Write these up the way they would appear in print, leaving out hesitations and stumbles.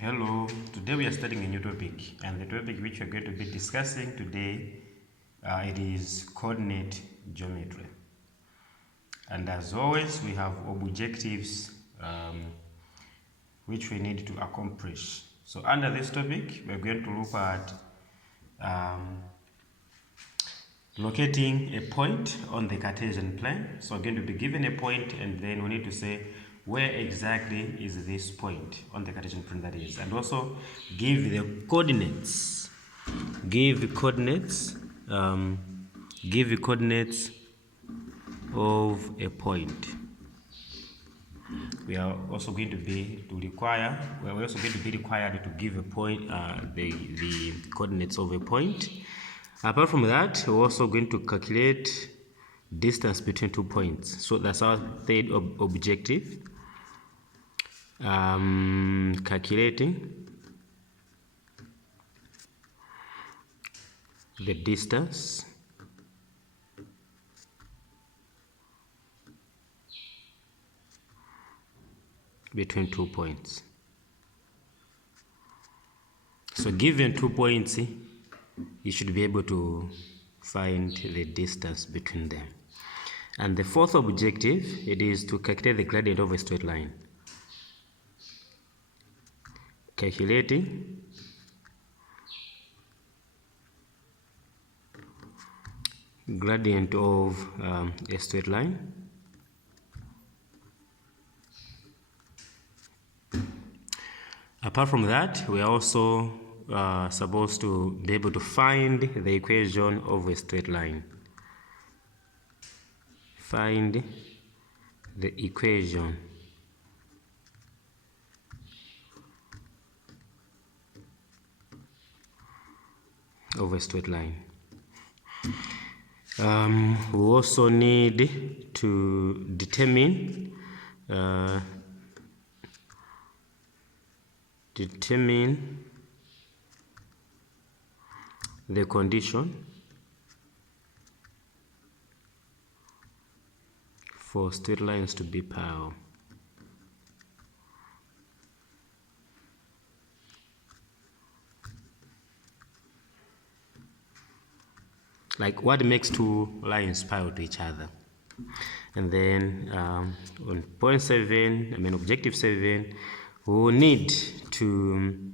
Hello, today we are studying a new topic, and the topic which we are going to be discussing today it is coordinate geometry. And as always, we have objectives which we need to accomplish. So under this topic, we are going to look at locating a point on the Cartesian plane. So we're going to be given a point, and then we need to say where exactly is this point on the Cartesian plane, that is, and also give the coordinates. Give coordinates of a point. We are also going to be required to give a point the coordinates of a point. Apart from that, we're also going to calculate distance between 2 points. So that's our third objective. Calculating the distance between 2 points. So given 2 points, you should be able to find the distance between them. And the fourth objective, it is to calculate the gradient of a straight line. Calculating gradient of a straight line. Apart from that, we are also supposed to be able to find the equation of a straight line. Find the equation of a straight line. We also need to determine the condition for straight lines to be parallel. Like what makes two lines parallel to each other. And then on point 7, objective 7, we will need to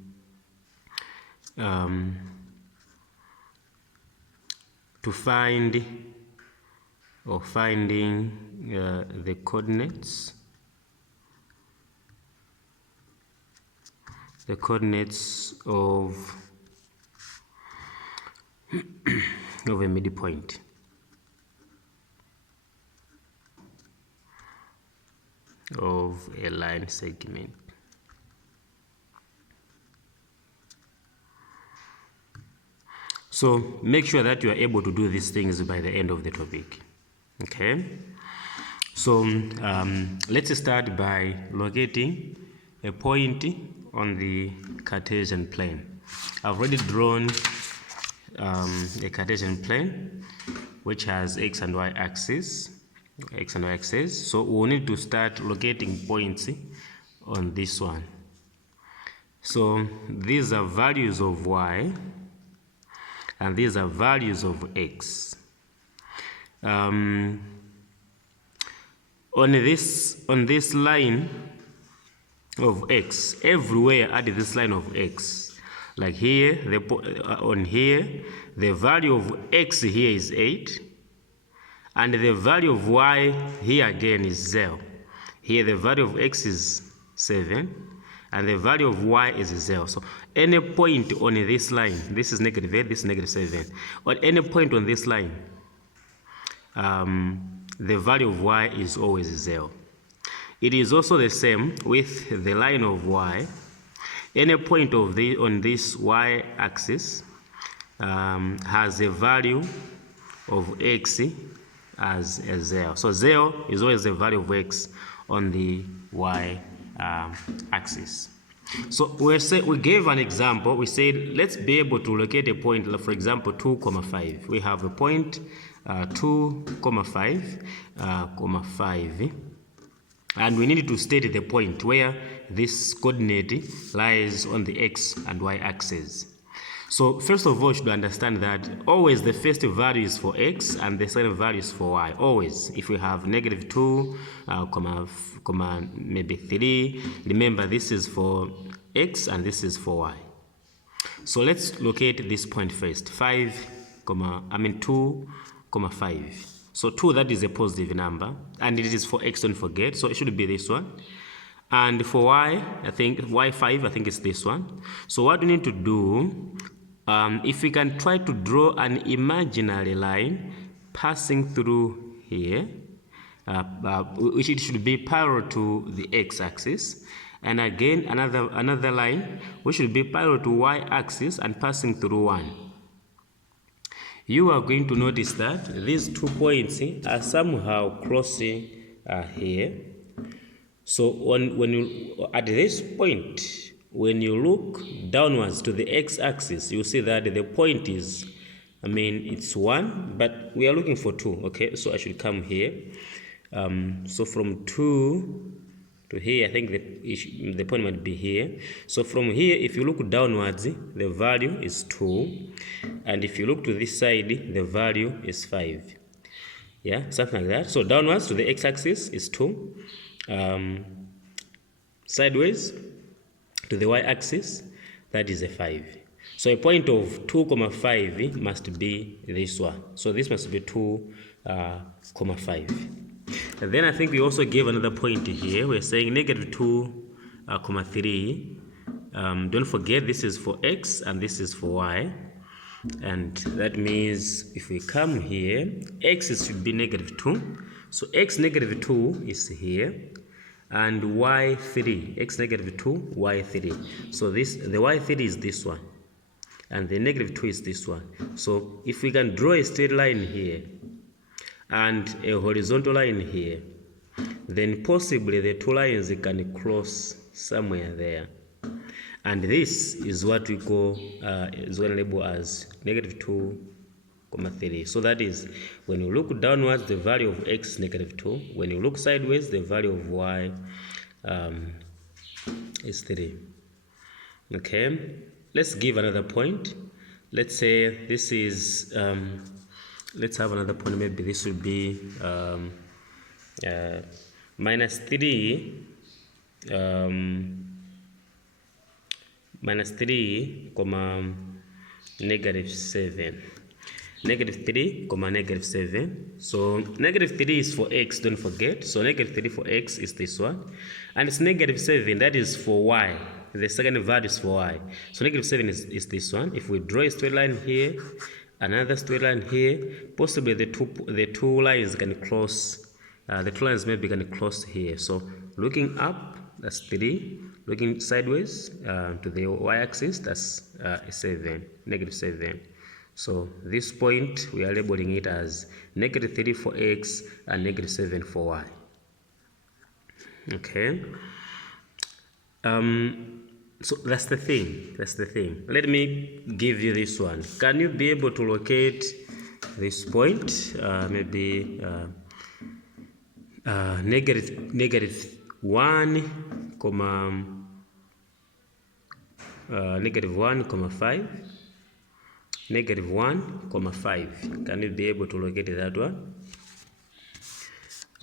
finding the coordinates of of a midpoint. Of a line segment. So make sure that you are able to do these things by the end of the topic. Okay, so let's start by locating a point on the Cartesian plane. I've already drawn a Cartesian plane which has x and y axis. So we'll need to start locating points on this one. So these are values of y and these are values of x. On this line of x, everywhere add this line of x. Like here, on here, the value of x here is 8, and the value of y here again is 0. Here the value of x is 7, and the value of y is 0. So any point on this line, this is -8, this is -7. On any point on this line, the value of y is always 0. It is also the same with the line of y. Any point on this y-axis has a value of x as a 0. So 0 is always the value of x on the y-axis. So we gave an example. We said let's be able to locate a point, for example 2, 5. We have a point 2, 5, And we need to state the point where this coordinate lies on the x and y axis. So first of all, you should understand that always the first value is for x and the second value is for y. Always, if we have -2, comma maybe 3, remember this is for x and this is for y. So let's locate this point first. 2, 5. So 2, that is a positive number, and it is for x, don't forget. So it should be this one. And for y, I think y5, I think it's this one. So what we need to do, if we can try to draw an imaginary line passing through here, which it should be parallel to the x-axis, and again another line which should be parallel to y-axis and passing through 1. You are going to notice that these 2 points are somehow crossing here. So when you at this point, when you look downwards to the x-axis, you see that the point is, it's 1, but we are looking for 2. Okay, so I should come here. So from 2 to here, I think the point might be here. So from here, if you look downwards, the value is 2, and if you look to this side, the value is 5. Yeah, something like that. So downwards to the x-axis is 2, sideways to the y-axis, that is a 5. So a point of 2,5 must be this one. So this must be 2,5. And then I think we also gave another point here. We're saying -2,3. Don't forget this is for x and this is for y. And that means if we come here, x should be -2. So x -2 is here. And y3, x -2, y3. So the y3 is this one. And the -2 is this one. So if we can draw a straight line here and a horizontal line here, then possibly the 2 lines can cross somewhere there. And this is what we call, is going to label as -2,3. So that is, when you look downwards, the value of x is -2. When you look sideways, the value of y is 3. Okay, let's give another point. Let's say this is, let's have another point. Maybe this will be -3, -3,-7. -3, So -3 is for x, don't forget. So -3 for x is this one. And it's -7, that is for y. The second value is for y. So -7 is this one. If we draw a straight line here, another straight line here, possibly the two lines can cross. The 2 lines maybe can cross here. So looking up, that's 3. Looking sideways to the y-axis, that's 7, -7. So this point, we are labeling it as -3 for x and -7 for y. Okay. So that's the thing. Let me give you this one. Can you be able to locate this point? Maybe -1, -1,5. -1,5. Can you be able to locate that one?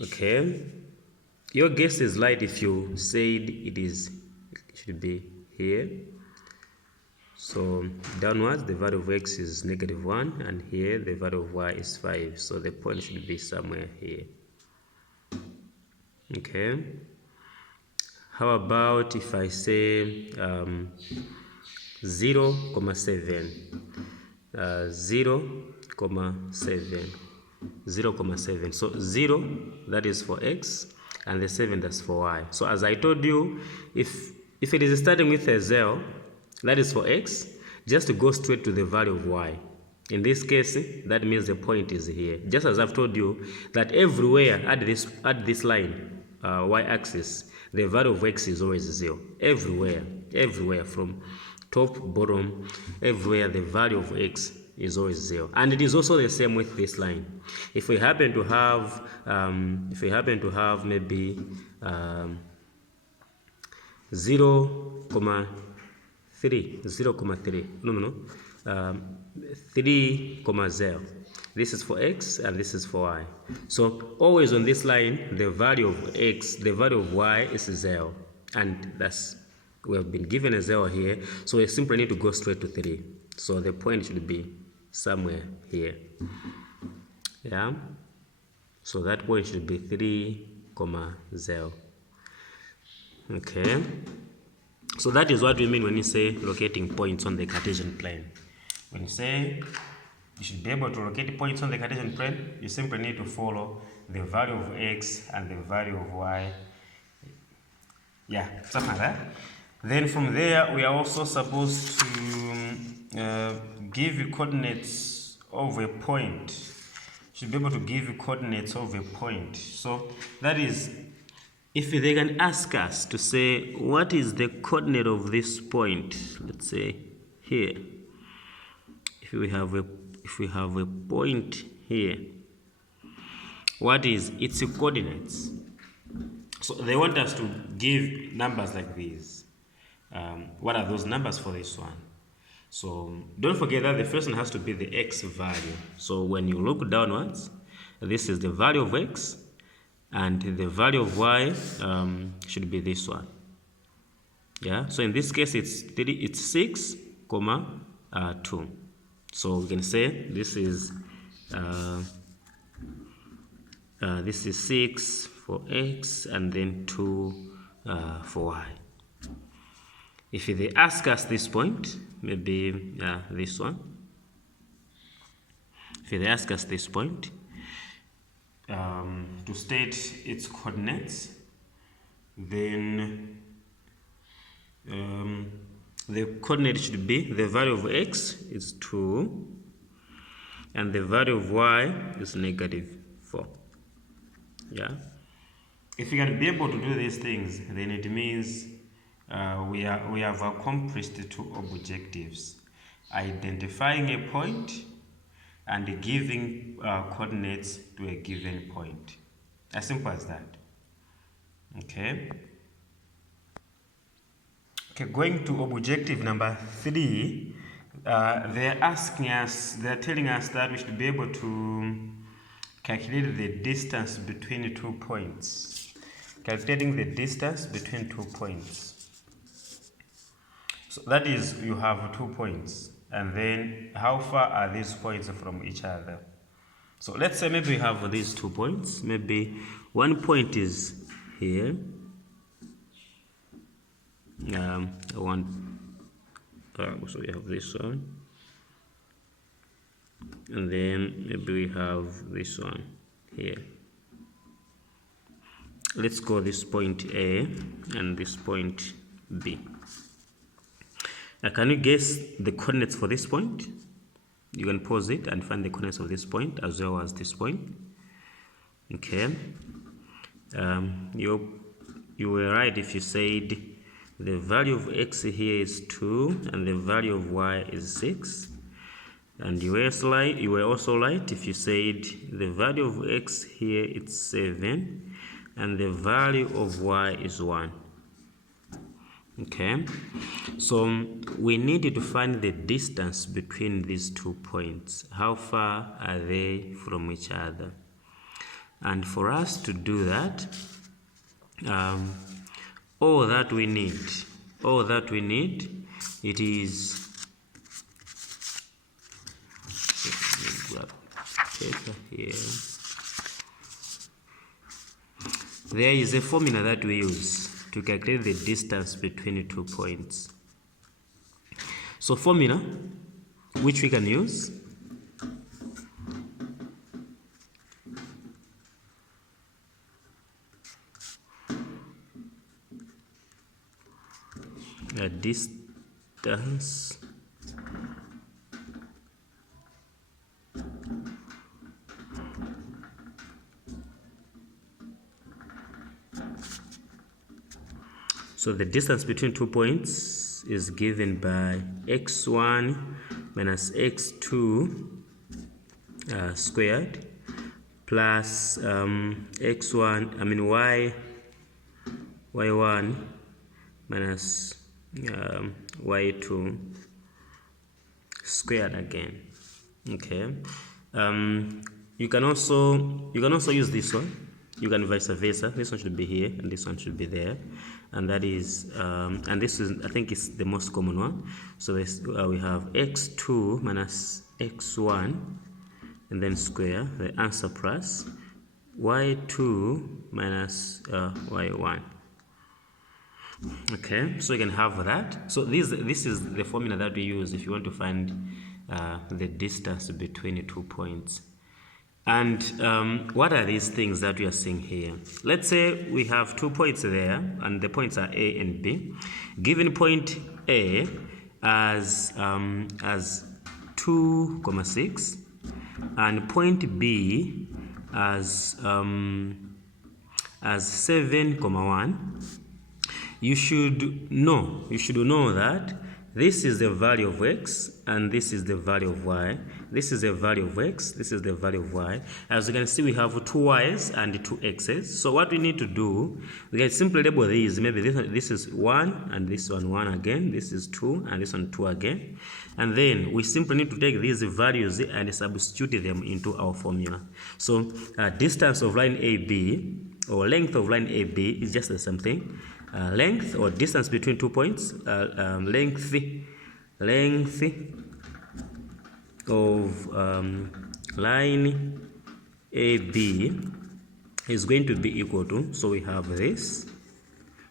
Okay. Your guess is right if you said it should be here. So downwards, the value of x is -1, and here the value of y is 5. So the point should be somewhere here. Okay. How about if I say 0,7? 0,7. So 0, that is for x, and the 7, that's for y. So as I told you, if it is starting with a 0, that is for x, just go straight to the value of y. In this case, that means the point is here. Just as I've told you that everywhere at this line, y-axis, the value of x is always 0. Everywhere from top, bottom, everywhere the value of x is always 0. And it is also the same with this line. If we happen to have maybe 3,0. This is for x and this is for y. So always on this line, the value of x, the value of y is 0. And that's, we have been given a 0 here. So we simply need to go straight to 3. So the point should be somewhere here. Yeah. So that point should be 3,0. Okay. So that is what we mean when you say locating points on the Cartesian plane. When you say you should be able to locate points on the Cartesian plane, you simply need to follow the value of x and the value of y. Yeah, something like that. Then from there, we are also supposed to give you coordinates of a point. Should be able to give you coordinates of a point. So that is, if they can ask us to say what is the coordinate of this point, let's say here. If we have a point here, what is its coordinates? So they want us to give numbers like these. What are those numbers for this one? So don't forget that the first one has to be the x value. So when you look downwards, this is the value of x, and the value of y should be this one. Yeah. So in this case, it's 6, 2. So we can say this is 6 for x and then 2 for y. If they ask us this point, maybe this one. If they ask us this point to state its coordinates, then the coordinate should be the value of x is 2 and the value of y is -4. Yeah. If you can be able to do these things, then it means we have accomplished 2 objectives: identifying a point and giving coordinates to a given point. As simple as that. Okay. Okay, going to objective number 3, they're telling us that we should be able to calculate the distance between 2 points. Calculating the distance between 2 points. So that is, you have 2 points, and then how far are these points from each other? So let's say maybe we have these 2 points. Maybe one point is here. So we have this one, and then maybe we have this one here. Let's call this point A and this point B. Can you guess the coordinates for this point? You can pause it and find the coordinates of this point as well as this point. Okay. You were right if you said the value of x here is 2 and the value of y is 6. And you were also right if you said the value of x here is 7 and the value of y is 1. Okay, so we need to find the distance between these 2 points. How far are they from each other? And for us to do that, all that we need, it is paper here. There is a formula that we use to calculate the distance between 2 points. So formula which we can use a distance so the distance between 2 points is given by x1 minus x2 squared plus y y1 minus y2 squared again. Okay. You can also use this one. You can vice versa. This one should be here and this one should be there, and that is and this is, I think, it's the most common one. So this, we have x2 minus x1 and then square the answer plus y2 minus y1. Okay, so you can have that. So this is the formula that we use if you want to find the distance between 2 points. And what are these things that we are seeing here? Let's say we have 2 points there, and the points are A and B. Given point A as 2,6, and point B as 7,1. You should know that this is the value of x and this is the value of y. This is the value of x, this is the value of y. As you can see, we have 2 y's and 2 x's. So what we need to do, we can simply label these. Maybe this is 1 and this one 1 again. This is 2 and this one 2 again. And then we simply need to take these values and substitute them into our formula. So distance of line AB, or length of line AB, is just the same thing. Length or distance between 2 points, length of line AB is going to be equal to, so we have this.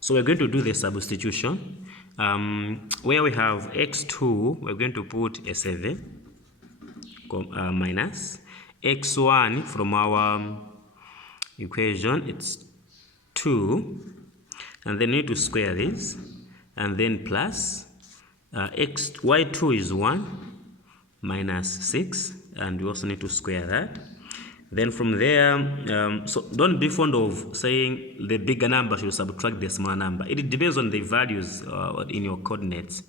So we're going to do the substitution. Where we have x2, we're going to put a 7 minus x1 from our equation, it's 2. And then need to square this, and then plus y2 is 1 minus 6, and we also need to square that. Then from there, so don't be fond of saying the bigger number should subtract the smaller number. It depends on the values in your coordinates.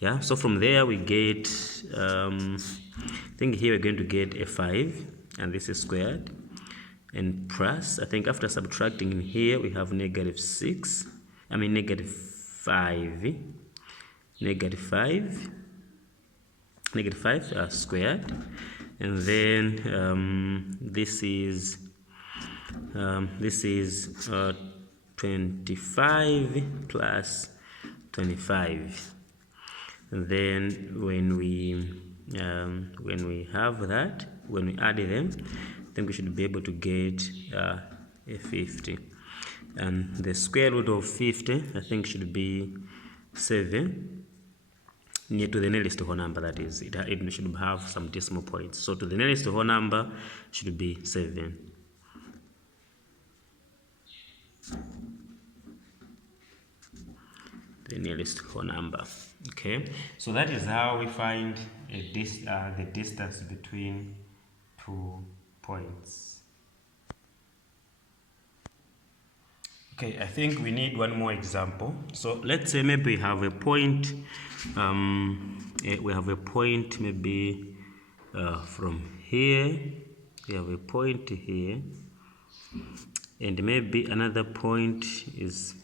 Yeah, so from there we get, I think here we're going to get a 5, and this is squared. And plus, I think after subtracting in here, we have negative 5, negative 5 squared. And then this is 25 plus 25. And then when we have that, when we add them, I think we should be able to get a 50. And the square root of 50, I think, should be 7, near to the nearest whole number, that is. It should have some decimal points. So to the nearest whole number should be 7. The nearest whole number. Okay, so that is how we find the distance between 2 points. Okay, I think we need one more example. So let's say maybe we have a point. We have a point maybe from here. We have a point here, and maybe another point is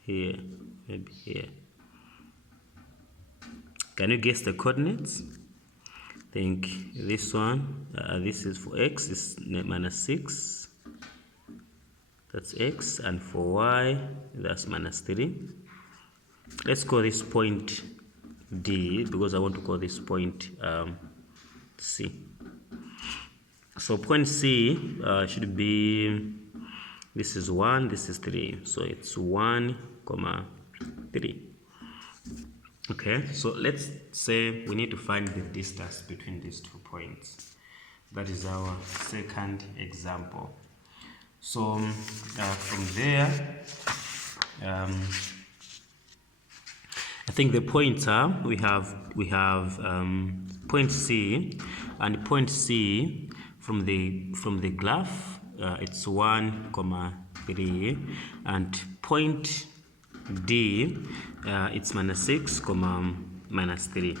here. Maybe here. Can you guess the coordinates? I think this one, this is for x, is minus 6. That's x, and for y, that's minus 3. Let's call this point D, because I want to call this point C. So point C should be, this is 1, this is 3. So it's 1, 3. Okay, so let's say we need to find the distance between these 2 points. That is our second example. So from there, I think the points are, we have point C, and point C from the graph, it's 1, 3, and point D, it's minus 6, minus 3.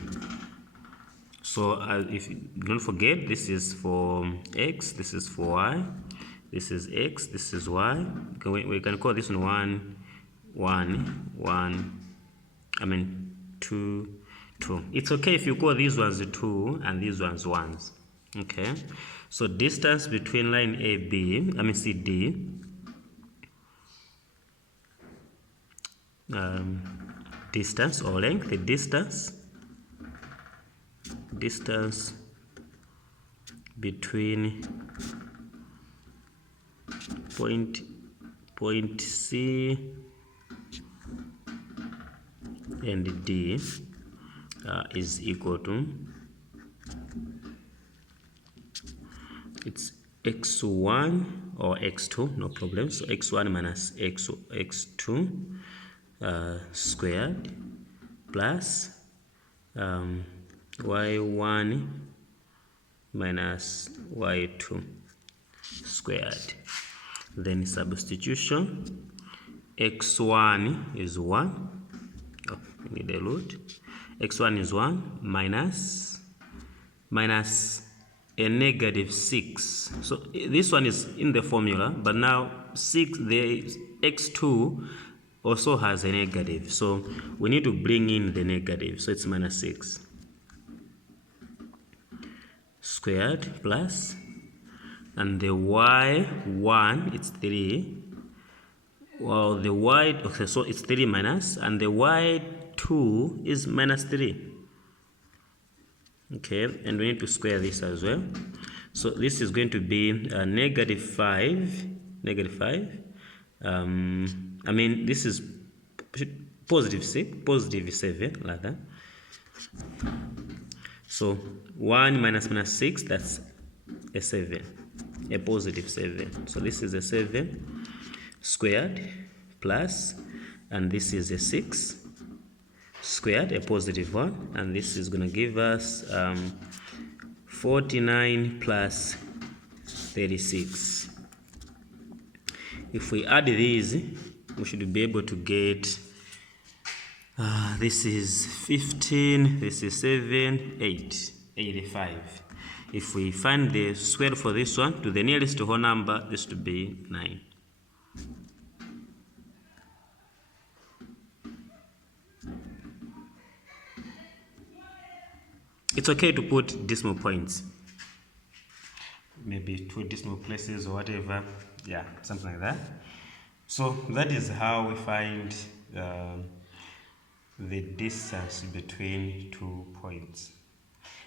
So if you don't forget, this is for x, this is for y, this is x, this is y. We can call this one 2, 2. It's okay if you call these ones 2 and these ones 1s. Okay, so distance between line CD, distance or length, the distance between point C and D is equal to, it's x1 or x2, no problem. So x1 minus x2 squared plus y1 minus y2 squared. Then substitution, x1 is 1. Oh, we need a root. x1 is 1 minus a negative 6. So this one is in the formula, but now 6, the x2 also has a negative, so we need to bring in the negative, so it's minus 6 squared plus, and the y1, it's 3. Well, the y, okay, so it's 3 minus, and the y2 is minus 3. Okay, and we need to square this as well. So this is going to be negative 5. This is positive 7, like that. So 1 minus 6, that's a 7, a positive 7. So this is a 7 squared plus, and this is a 6 squared, a positive 1, and this is going to give us 49 plus 36. If we add these, we should be able to get this is 15, this is 7, 8, 85. If we find the square for this one to the nearest whole number, this would be 9. It's okay to put decimal points, maybe 2 decimal places or whatever, yeah, something like that. So that is how we find the distance between 2 points.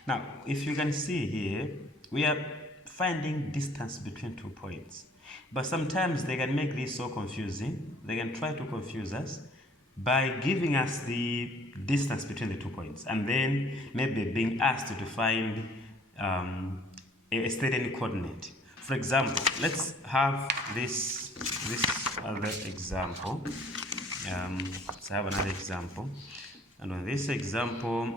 Now, if you can see here, we are finding distance between 2 points, but sometimes they can make this so confusing. They can try to confuse us by giving us the distance between the 2 points, and then maybe being asked to find a certain coordinate. For example, let's have this other example. Let's have another example, and on this example,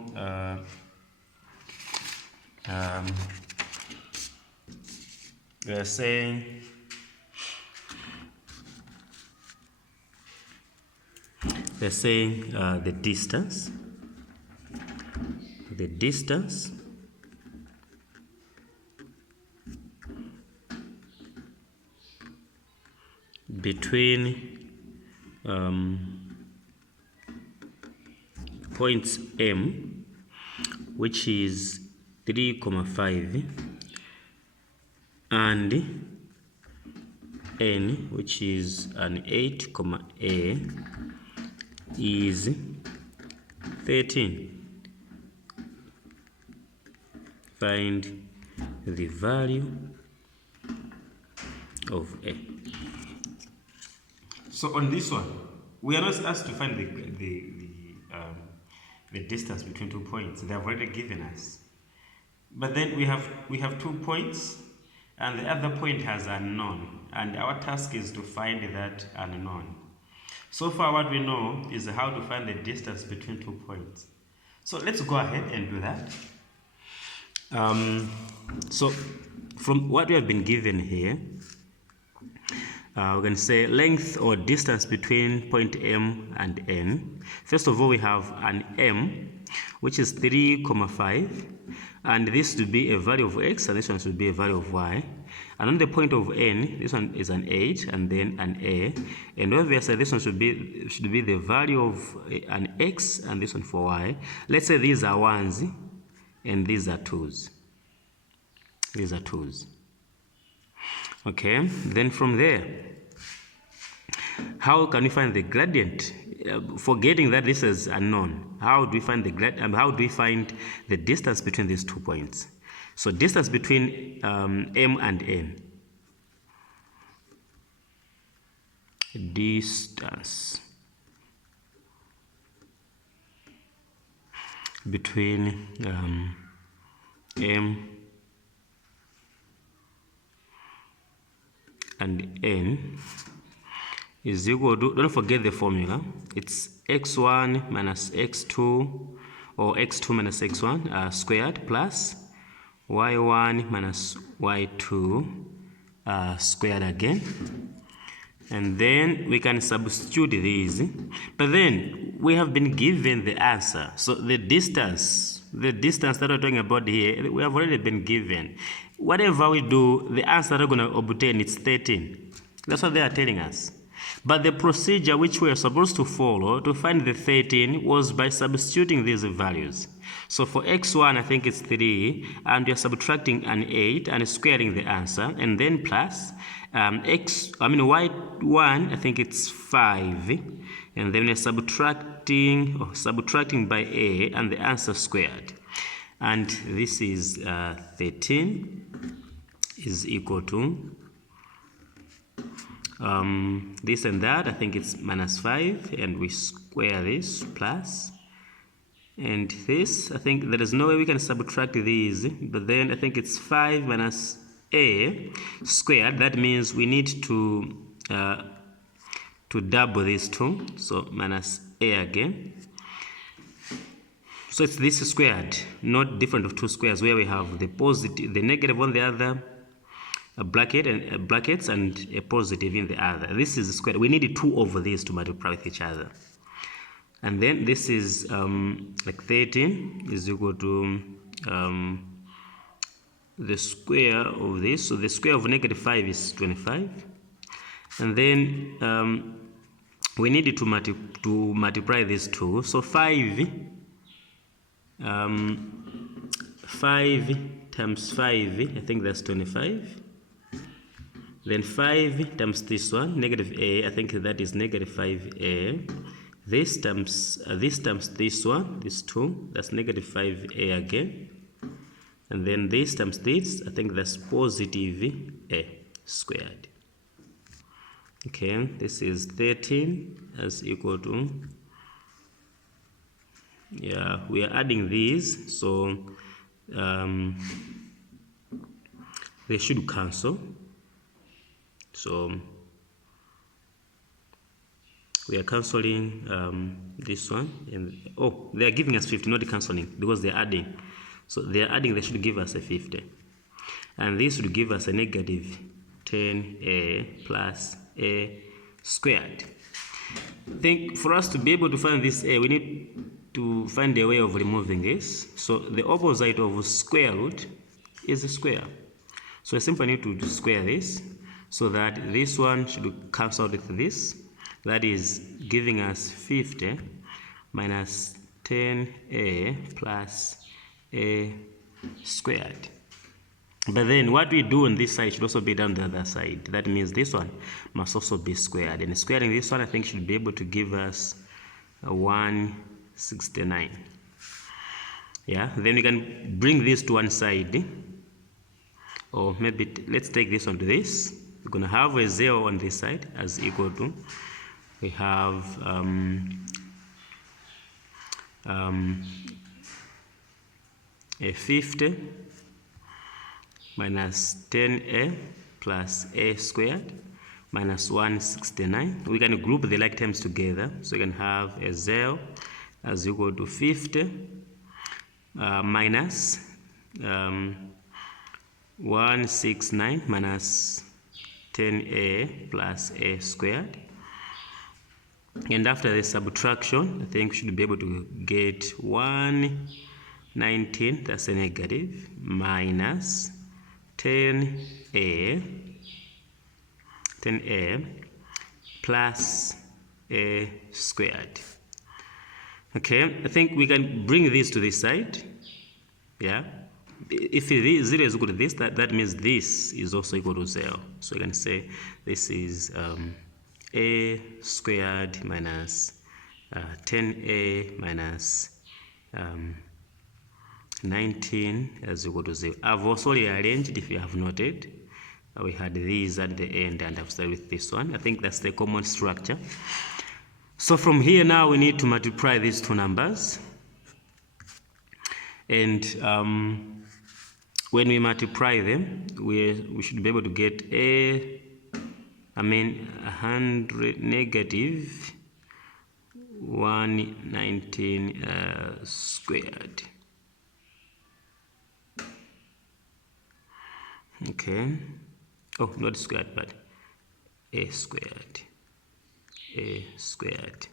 we are saying the distance between points M, which is 3,5, and N, which is an 8, A, is 13. Find the value of A. So on this one, we are not asked to find the distance between 2 points. They have already given us. But then we have 2 points, and the other point has unknown, and our task is to find that unknown. So far, what we know is how to find the distance between 2 points. So let's go ahead and do that. So from what we have been given here, we can say length or distance between point M and N. First of all, we have an M, which is 3,5, and this should be a value of X, and this one should be a value of Y. And on the point of n, this one is an 8 and then an a, and obviously this one should be the value of an x, and this one for y. Let's say these are 1s and these are 2s. These are 2s. Okay, then from there, how can we find the gradient? Forgetting that this is unknown, how do we find the how do we find the distance between these 2 points? So distance between m and n. Distance between m and n is equal to, don't forget the formula, it's x1 minus x2, or x2 minus x1 squared, plus y1 minus y2 squared again. And then we can substitute these, but then we have been given the answer. So the distance that we're talking about here, we have already been given. Whatever we do, the answer that we're going to obtain is 13. That's what they are telling us. But the procedure which we are supposed to follow to find the 13 was by substituting these values. So for x1, I think it's 3, and we are subtracting an 8 and squaring the answer, and then plus y1, I think it's 5, and then we're subtracting by a, and the answer squared. And this is 13 is equal to this and that, I think it's minus 5, and we square this plus, and this, I think there is no way we can subtract these, but then I think it's 5 minus a squared. That means we need to double these two, so minus a again. So it's this squared, not different of 2 squares where we have the positive, the negative on the other bracket and brackets, and a positive in the other. This is squared. We need 2 over these to multiply with each other. And then this is like 13 is equal to the square of this. So the square of negative 5 is 25. And then we need to multiply these 2. So 5 times 5, I think that's 25. Then 5 times this one, negative a, I think that is negative 5a. This times this one, this 2, that's negative 5a again. And then this times this, I think that's positive a squared. Okay, this is 13 as equal to, yeah, we are adding these, so they should cancel. So we are cancelling this one, and oh, they are giving us 50, not cancelling, because they are adding. So they are adding, they should give us a 50, and this would give us a negative 10a plus a squared. I think for us to be able to find this a, we need to find a way of removing this. So the opposite of square root is a square. So I simply need to square this, so that this one should cancel with this. That is giving us 50 minus 10a plus a squared. But then what we do on this side should also be done on the other side. That means this one must also be squared. And squaring this one, I think, should be able to give us 169. Yeah, then we can bring this to one side. Or maybe let's take this one to this. We're going to have a 0 on this side as equal to, we have a 50 minus 10a plus a squared minus 169. We can group the like terms together. So we can have a 0 as equal to 50 minus 169 minus 10a plus a squared. And after the subtraction, I think we should be able to get 119, that's a negative, minus 10a plus a squared. Okay, I think we can bring this to this side. Yeah, if 0 is equal to this, that means this is also equal to 0. So you can say this is a squared minus 10a minus 19 is equal to 0. I've also rearranged, if you have noted. We had these at the end and I've started with this one. I think that's the common structure. So from here now we need to multiply these two numbers. And when we multiply them, we should be able to get 100 negative 119 squared. Okay. Oh, not squared, but a squared. A squared.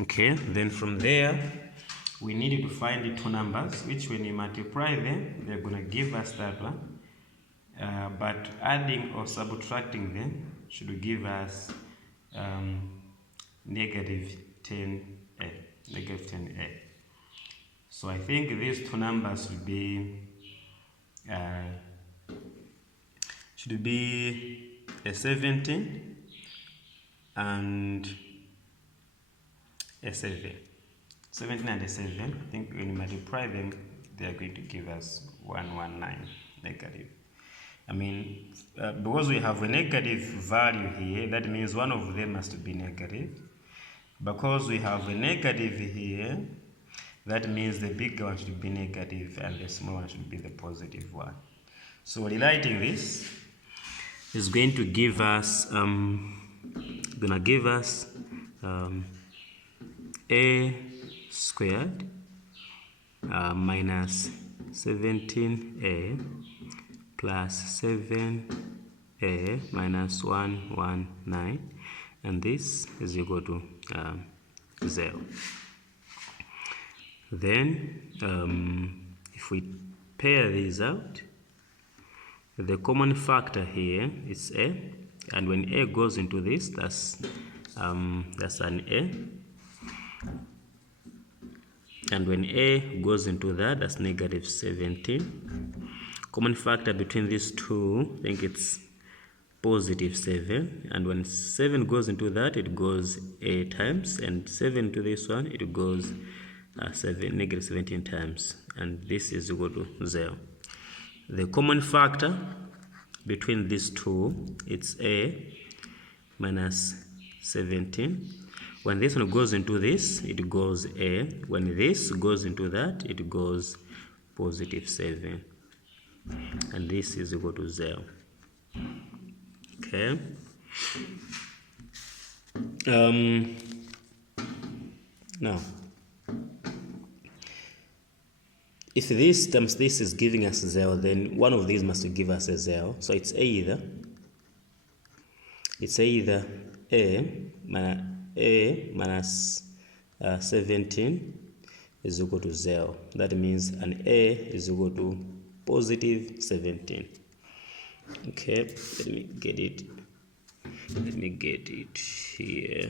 Okay, then from there, we need to find the two numbers, which when you multiply them, they're going to give us that one. But adding or subtracting them should give us negative 10a. Negative 10a. So I think these two numbers should be a 17 and a 7. 17 and a 7. I think when you multiply them, they are going to give us 119 negative. Because we have a negative value here, that means one of them must be negative. Because we have a negative here, that means the bigger one should be negative and the small one should be the positive one. So rewriting this is going to give us a squared minus 17a plus 7a minus 119, and this is equal to 0. Then if we pair these out, the common factor here is a, and when a goes into this, that's an a, and when a goes into that, that's negative 17. Common factor between these two, I think it's positive 7, and when 7 goes into that, it goes a times, and 7 to this one, it goes negative 17 times, and this is equal to 0. The common factor between these two, it's a minus 17. When this one goes into this, it goes a. When this goes into that, it goes positive 7. And this is equal to 0. Okay. Now, if this times this is giving us 0, then one of these must give us a 0. So it's either a minus 17 is equal to 0. That means an a is equal to positive 17. Okay, let me get it here.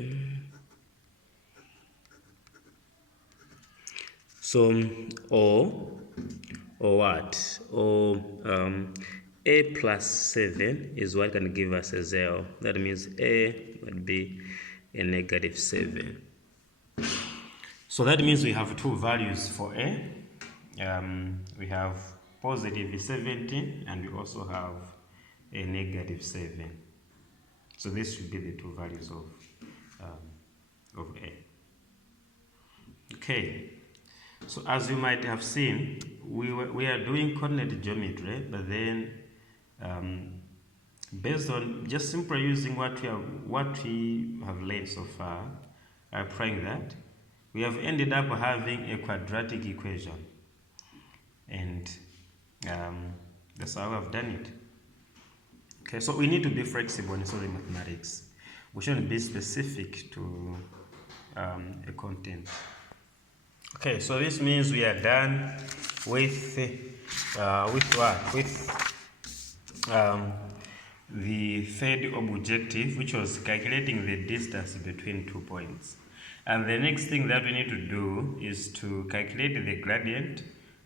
So or what? Or a plus 7 is what can give us a 0. That means a would be a negative 7. So that means we have two values for a. We have positive 17 and we also have a negative 7. So this should be the two values of a. Okay. So as you might have seen, we are doing coordinate geometry, but then based on just simply using what we have learned so far, applying that, we have ended up having a quadratic equation, and that's how I've done it. Okay, so we need to be flexible in solving mathematics. We shouldn't be specific to a content. Okay, so this means we are done with what? With the third objective, which was calculating the distance between 2 points. And the next thing that we need to do is to calculate the gradient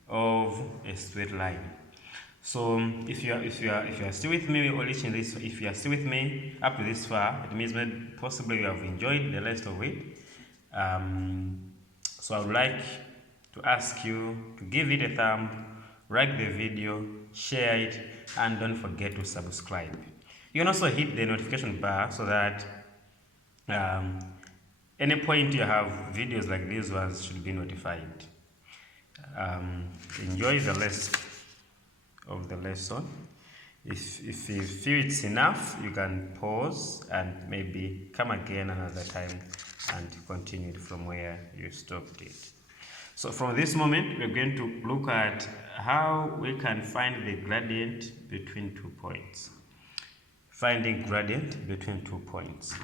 of a straight line. So if you are still with me or reaching this, if you are still with me up to this far, it means that possibly you have enjoyed the rest of it. So I would like to ask you to give it a thumb, like the video, share it, and don't forget to subscribe. You can also hit the notification bar so that any point you have videos like these ones should be notified. Enjoy the rest of the lesson. If you feel it's enough, you can pause and maybe come again another time and continue from where you stopped it. So from this moment, we're going to look at how we can find the gradient between 2 points. Finding gradient between 2 points.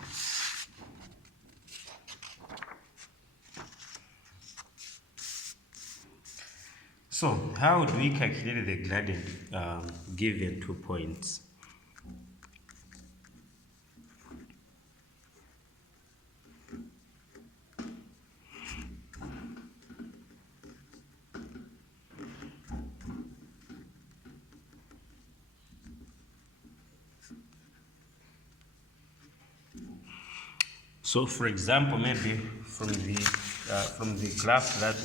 So how do we calculate the gradient given 2 points? So for example, maybe from the graph that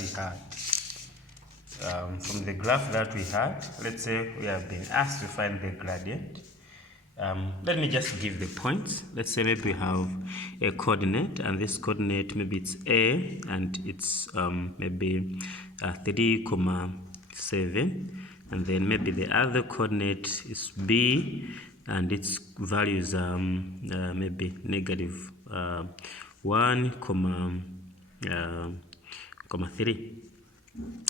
we had, let's say we have been asked to find the gradient. Let me just give the points. Let's say maybe we have a coordinate, and this coordinate, maybe it's A, and it's maybe 3,7, and then maybe the other coordinate is B, and its value is maybe negative 1,3.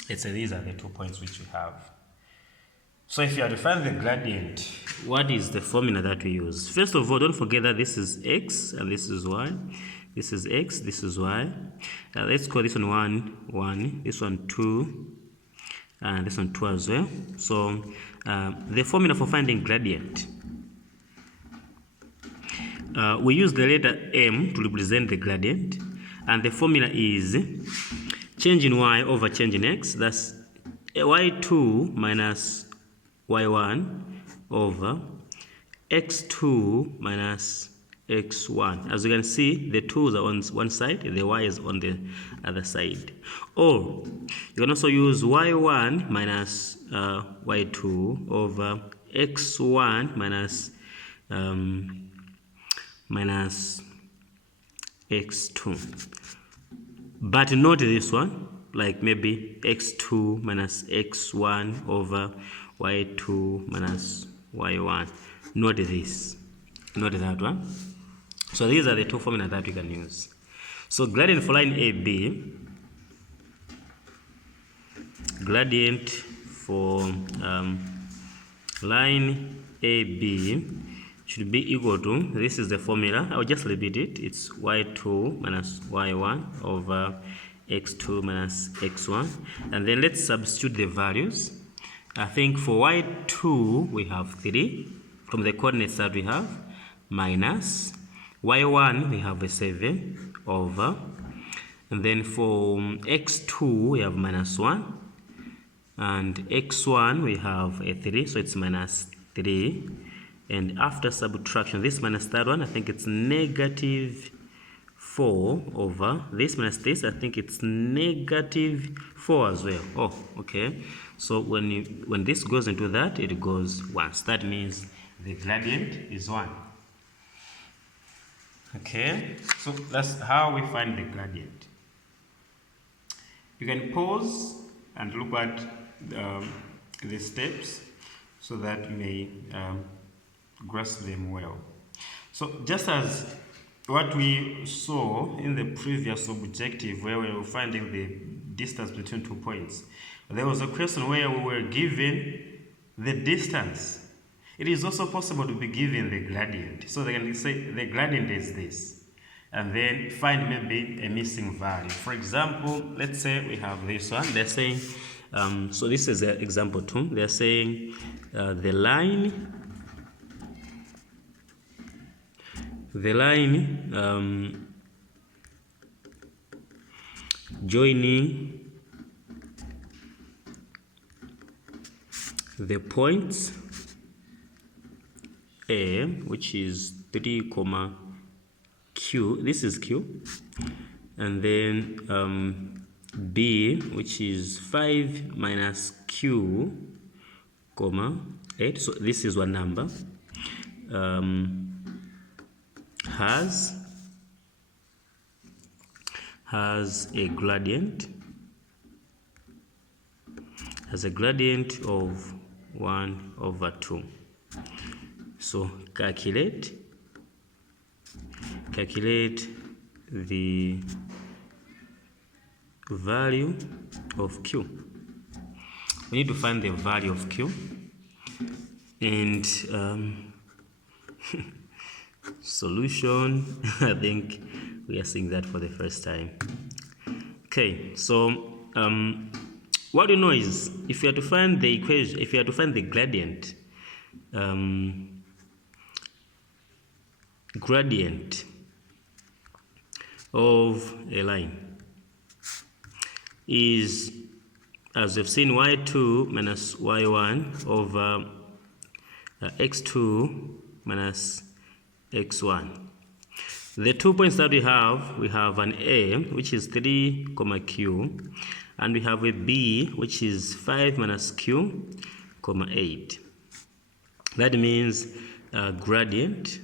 Let's say these are the 2 points which we have. So if you are to find the gradient, what is the formula that we use? First of all, don't forget that this is x and this is y. This is x, this is y. Let's call this one 1, this one 2, and this one 2 as well. So the formula for finding gradient, we use the letter m to represent the gradient, and the formula is change in y over change in x. That's y2 minus y1 over x2 minus x1. As you can see, the 2's are on one side, the y is on the other side. Or you can also use y1 minus y2 over x1 minus x2. But not this one, like maybe x2 minus x1 over y2 minus y1. Not this, not that one. So these are the two formulas that we can use. So gradient for line AB, gradient for line AB should be equal to, this is the formula, I'll just repeat it, it's y2 minus y1 over x2 minus x1, and then let's substitute the values. I think for y2 we have 3 from the coordinates that we have, minus y1 we have a 7 over, and then for x2 we have minus 1, and x1 we have a 3, so it's minus 3, and after subtraction, this minus that one, I think it's negative 4 over this minus this, I think it's negative 4 as well. Oh, okay. So when this goes into that, it goes once. That means the gradient is 1. Okay, so that's how we find the gradient. You can pause and look at the steps so that you may grasp them well. So just as what we saw in the previous objective where we were finding the distance between 2 points, there was a question where we were given the distance. It is also possible to be given the gradient. So they can say the gradient is this. and then find maybe a missing value. For example, let's say we have this one. They're saying, so this is example 2. They're saying the line joining the points A, which is 3, Q, this is Q, and then B, which is 5 minus Q, 8, so this is one number, has a gradient, of 1/2. So calculate the value of Q. We need to find the value of Q, and solution. I think we are seeing that for the first time. Okay, so what you know is, if you are to find the equation, if you are to find the gradient of a line is, as we've seen, y2 minus y1 over x2 minus x1. The 2 points that we have an A, which is 3, Q, and we have a B, which is 5 minus Q, 8. That means gradient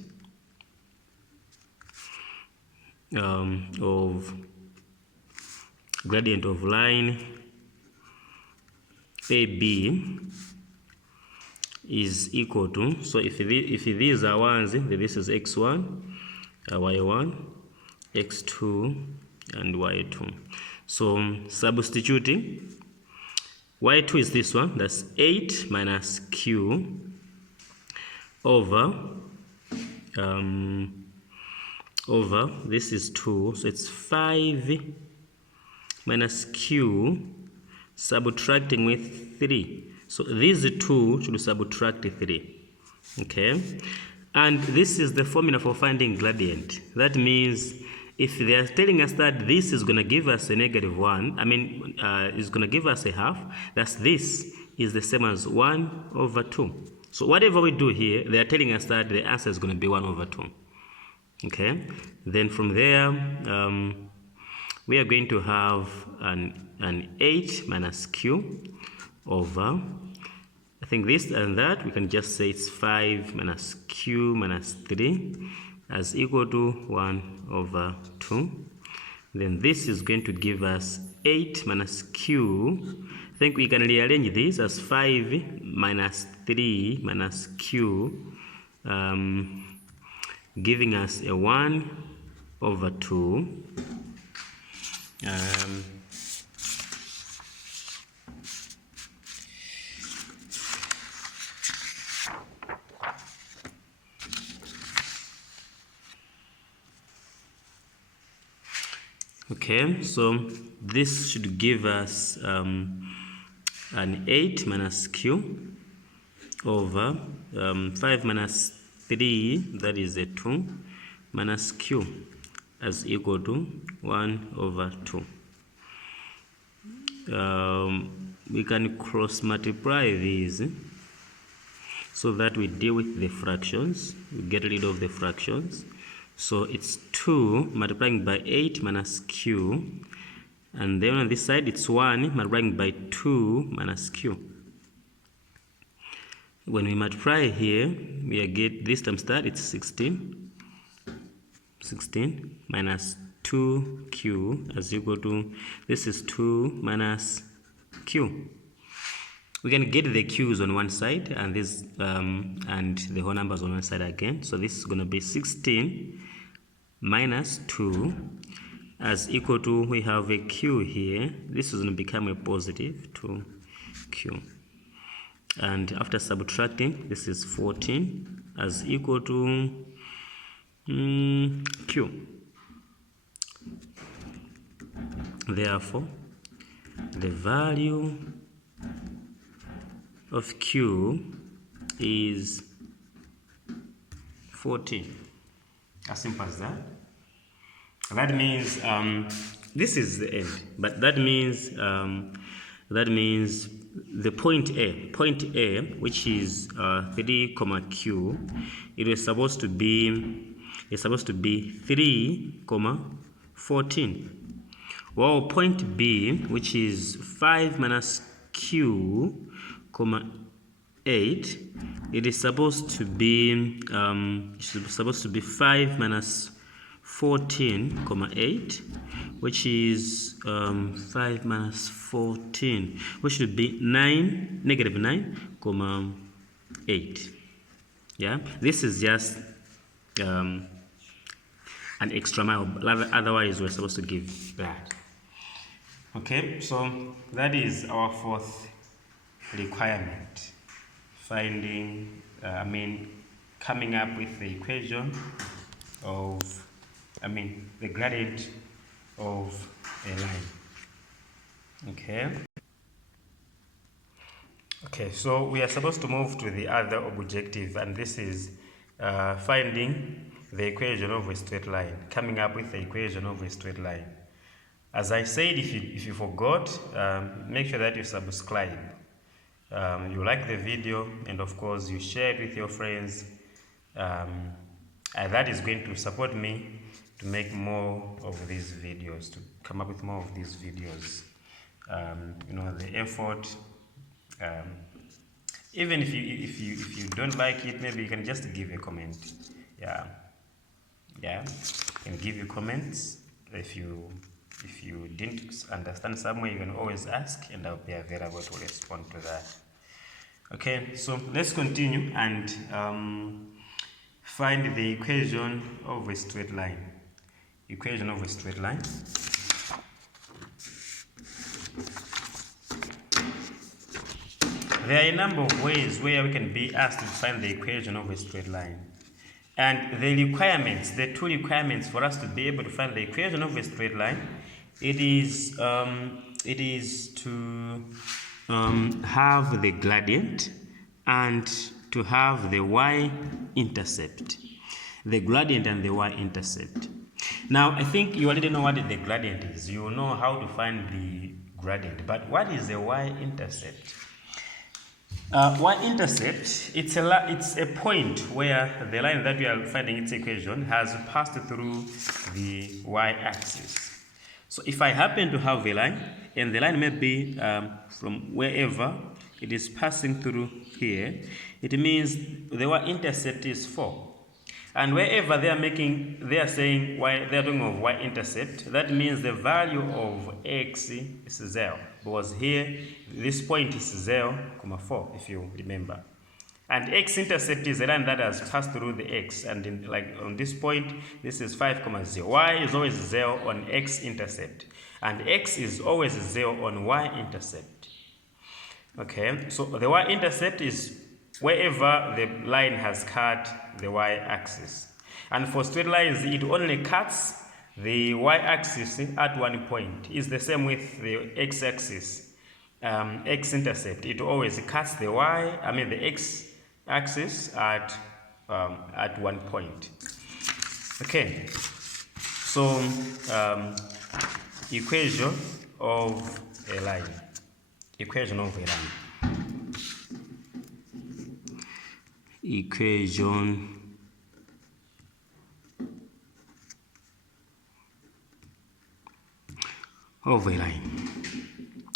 of line AB is equal to, so if these are ones, then this is x1, y1, x2, and y2. So substituting, y2 is this one, that's 8 minus Q over this is 2, so it's 5 minus Q subtracting with 3. So these 2 should subtract 3. Okay, and this is the formula for finding gradient. That means if they are telling us that this is going to give us a -1, is going to give us a half, that's this is the same as 1/2. So whatever we do here, they are telling us that the answer is going to be 1/2. Okay, then from there we are going to have an 8 minus Q over, I think this and that, we can just say it's 5 minus Q minus 3 as equal to 1/2. Then this is going to give us 8 minus Q. I think we can rearrange this as 5 minus 3 minus Q, giving us a 1/2. Okay, so this should give us an 8 minus Q over 5 minus 3, that is a 2, minus Q as equal to 1/2. We can cross multiply these so that we deal with the fractions, we get rid of the fractions. So it's 2 multiplying by 8 minus Q, and then on this side it's 1 multiplying by 2 minus Q. When we multiply here, we get this times that, it's 16 minus 2Q as equal to, this is 2 minus Q. We can get the Q's on one side and this and the whole numbers on one side again. So this is going to be 16 minus 2 as equal to, we have a Q here. This is going to become a positive 2Q. And after subtracting, this is 14 as equal to Q. Therefore, the value of Q is 14. As simple as that. That means this is the end, but that means the point A, which is 3, Q, it is supposed to be 3, 14. Well, point B, which is 5 minus Q, 8, it is supposed to be 5 minus 14, 8, which is 5 minus 14, which should be negative 9, 8. Yeah, this is just an extra mile, otherwise we're supposed to give that. Okay, so that is our fourth requirement, coming up with the equation of, the gradient of a line. Okay, so we are supposed to move to the other objective, and this is finding the equation of a straight line, coming up with the equation of a straight line. As I said, if you forgot, make sure that you subscribe, you like the video, and of course you share it with your friends, and that is going to support me to make more of these videos, to come up with more of these videos. The effort, even if you don't like it, maybe you can just give a comment. Yeah, you can give your comments. If you didn't understand somewhere, you can always ask, and I'll be available to respond to that. Okay, so let's continue and find the equation of a straight line. Equation of a straight line. There are a number of ways where we can be asked to find the equation of a straight line. And the requirements, the two requirements for us to be able to find the equation of a straight line, it is to have the gradient and to have the y-intercept. The gradient and the y-intercept. Now, I think you already know what the gradient is. You know how to find the gradient. But what is the y-intercept? Y-intercept, it's a point where the line that we are finding its equation has passed through the y-axis. So if I happen to have a line, and the line may be from wherever it is passing through here, it means the y-intercept is 4. And wherever they are saying they are doing of y-intercept, that means the value of x is 0. Because here, this point is 0, 4, if you remember. And x-intercept is a line that has passed through the x. And on this point, this is 5, 0. Y is always 0 on x-intercept. And x is always 0 on y-intercept. Okay, so the y-intercept is wherever the line has cut the y-axis. And for straight lines, it only cuts the y-axis at one point. It's the same with the x-axis, x-intercept. It always cuts the x-axis at one point. Okay, so equation of a line. Equation of a line. Equation of a line.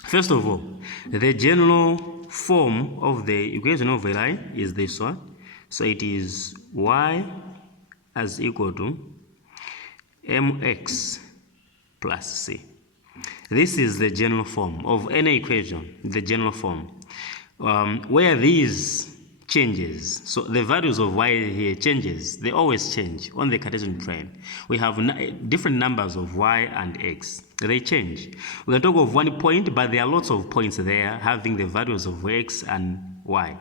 First of all, the general form of the equation of a line is this one. So it is y as equal to mx plus c. This is the general form of any equation, the general form. Where these changes, so the values of y here changes, they always change on the Cartesian plane. We have different numbers of y and x. They change. We can talk of one point, but there are lots of points there having the values of x and y.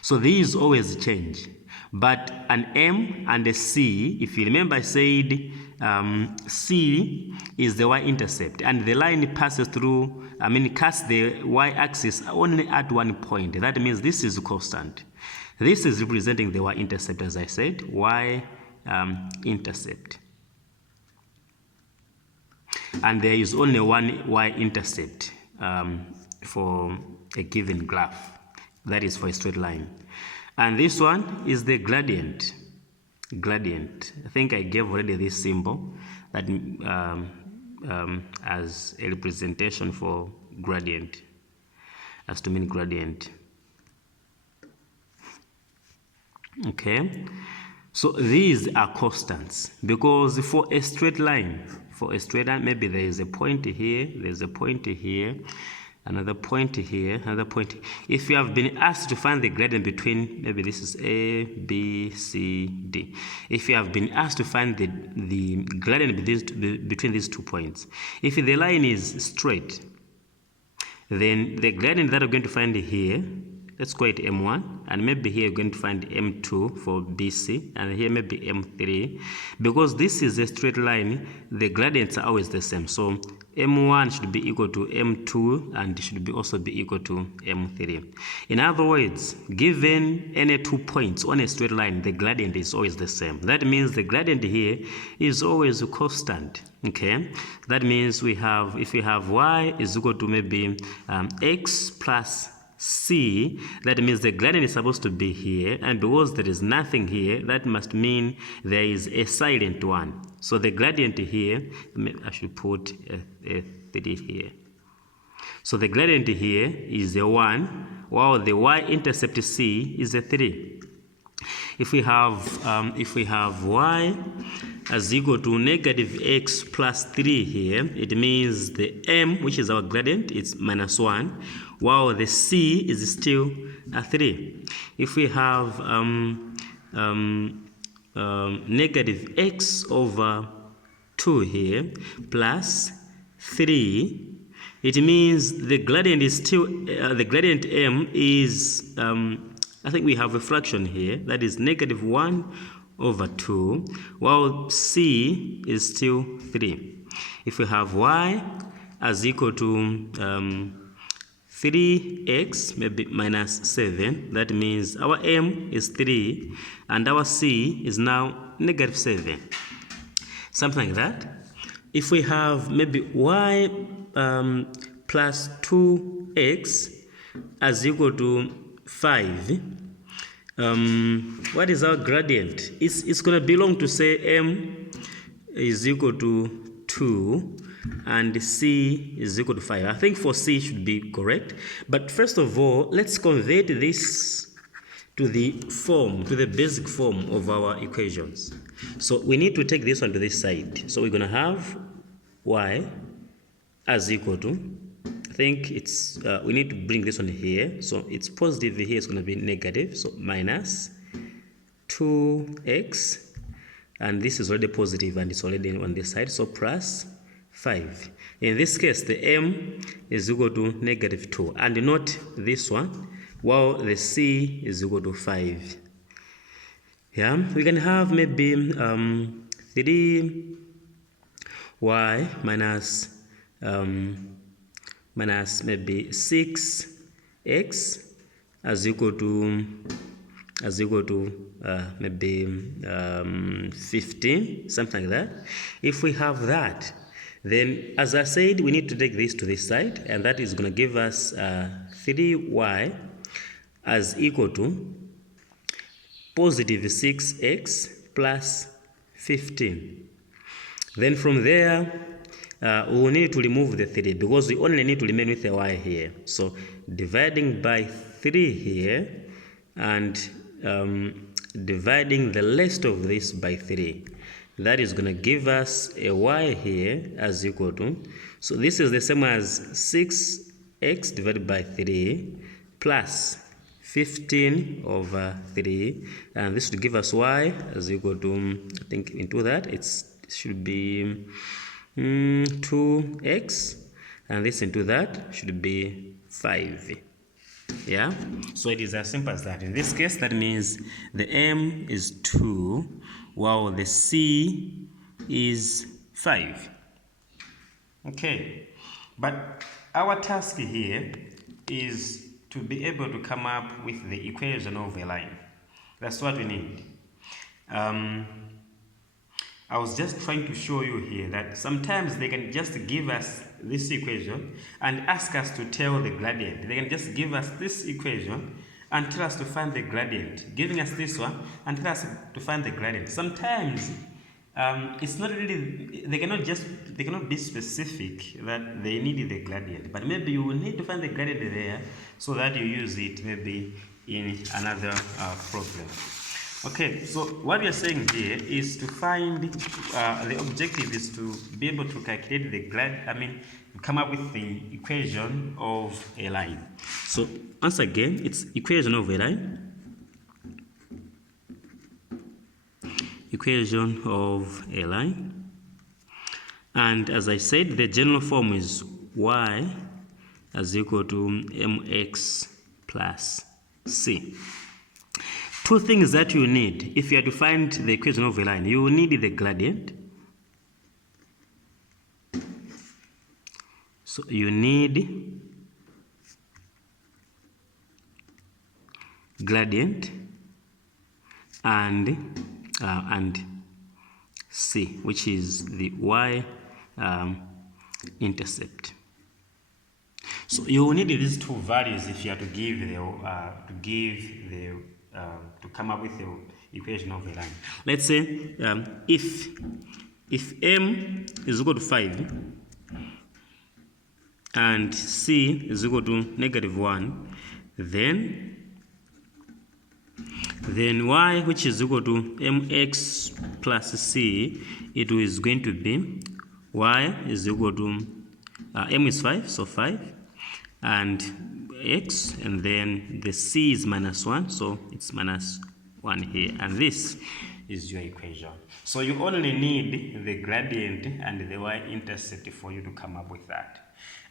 So these always change. But an m and a c, if you remember, I said C is the y-intercept, and the line passes through, cuts the y-axis only at one point. That means this is constant. This is representing the y-intercept, as I said, y-intercept. And there is only one y-intercept for a given graph, that is for a straight line. And this one is the gradient. Gradient. I think I gave already this symbol that as a representation for gradient, as to mean gradient. Okay, so these are constants, because for a straight line, maybe there is a point here, there's a point here, another point here, another point. If you have been asked to find the gradient between, maybe this is A, B, C, D. If you have been asked to find the gradient between these 2 points, if the line is straight, then the gradient that we're going to find here, let's call it M1, and maybe here we're going to find M2 for BC, and here maybe M3. Because this is a straight line, the gradients are always the same. So M1 should be equal to M2, and should also be equal to M3. In other words, given any 2 points on a straight line, the gradient is always the same. That means the gradient here is always constant. Okay, that means we have, if we have y is equal to maybe x plus C, that means the gradient is supposed to be here, and because there is nothing here, that must mean there is a silent one. So the gradient here, I should put a 3 here. So the gradient here is a 1, while the y-intercept C is a 3. If we have y as equal to negative x plus 3 here, it means the m, which is our gradient, is -1, while the c is still a 3. If we have negative x over 2 here plus 3, it means the gradient is still, the gradient m is, I think we have a fraction here, that is negative 1 over 2, while c is still 3. If we have y as equal to 3x, maybe minus 7, that means our m is 3, and our c is now negative 7. Something like that. If we have maybe y plus 2x as equal to 5, what is our gradient? It's going to belong to, say, m is equal to 2 and c is equal to 5. I think for c should be correct. But first of all, let's convert this to the form, to the basic form of our equations. So we need to take this one to this side. So we're going to have y as equal to, I think it's, we need to bring this one here. So it's positive here, it's going to be negative. So minus 2x, and this is already positive and it's already on this side. So plus 5. In this case, the m is equal to negative 2, and not this one, while the c is equal to 5. Yeah, we can have maybe 3y minus maybe 6x as equal to maybe 15, something like that. If we have that, then as I said, we need to take this to this side, and that is going to give us 3y as equal to positive 6x plus 15. Then from there, we will need to remove the 3 because we only need to remain with a y here. So dividing by 3 here and dividing the rest of this by 3. That is going to give us a y here as equal to, so this is the same as 6x divided by 3 plus 15 over 3, and this would give us y as equal to, I think into that it should be 2x, and this into that should be 5. Yeah, so it is as simple as that. In this case, that means the m is 2, while the c is 5. Okay, but our task here is to be able to come up with the equation of a line. That's what we need. I was just trying to show you here that sometimes they can just give us this equation and ask us to tell the gradient. They can just give us this equation and tell us to find the gradient, giving us this one and tell us to find the gradient. Sometimes it's not really, they cannot be specific that they need the gradient, but maybe you will need to find the gradient there so that you use it maybe in another problem. Okay, so what we are saying here is to find, the objective is to be able to calculate the come up with the equation of a line. So once again, it's equation of a line. Equation of a line. And as I said, the general form is y is equal to mx plus c. Two things that you need if you are to find the equation of a line. You will need the gradient. So you need gradient and c, which is the y intercept. So you will need these two values if you are to give to come up with the equation of a line. Let's say if m is equal to 5 and c is equal to -1, then y, which is equal to mx plus c, it is going to be y is equal to m is 5, so 5, and x, and then the c is -1, so it's -1 here, and this is your equation. So you only need the gradient and the y-intercept for you to come up with that.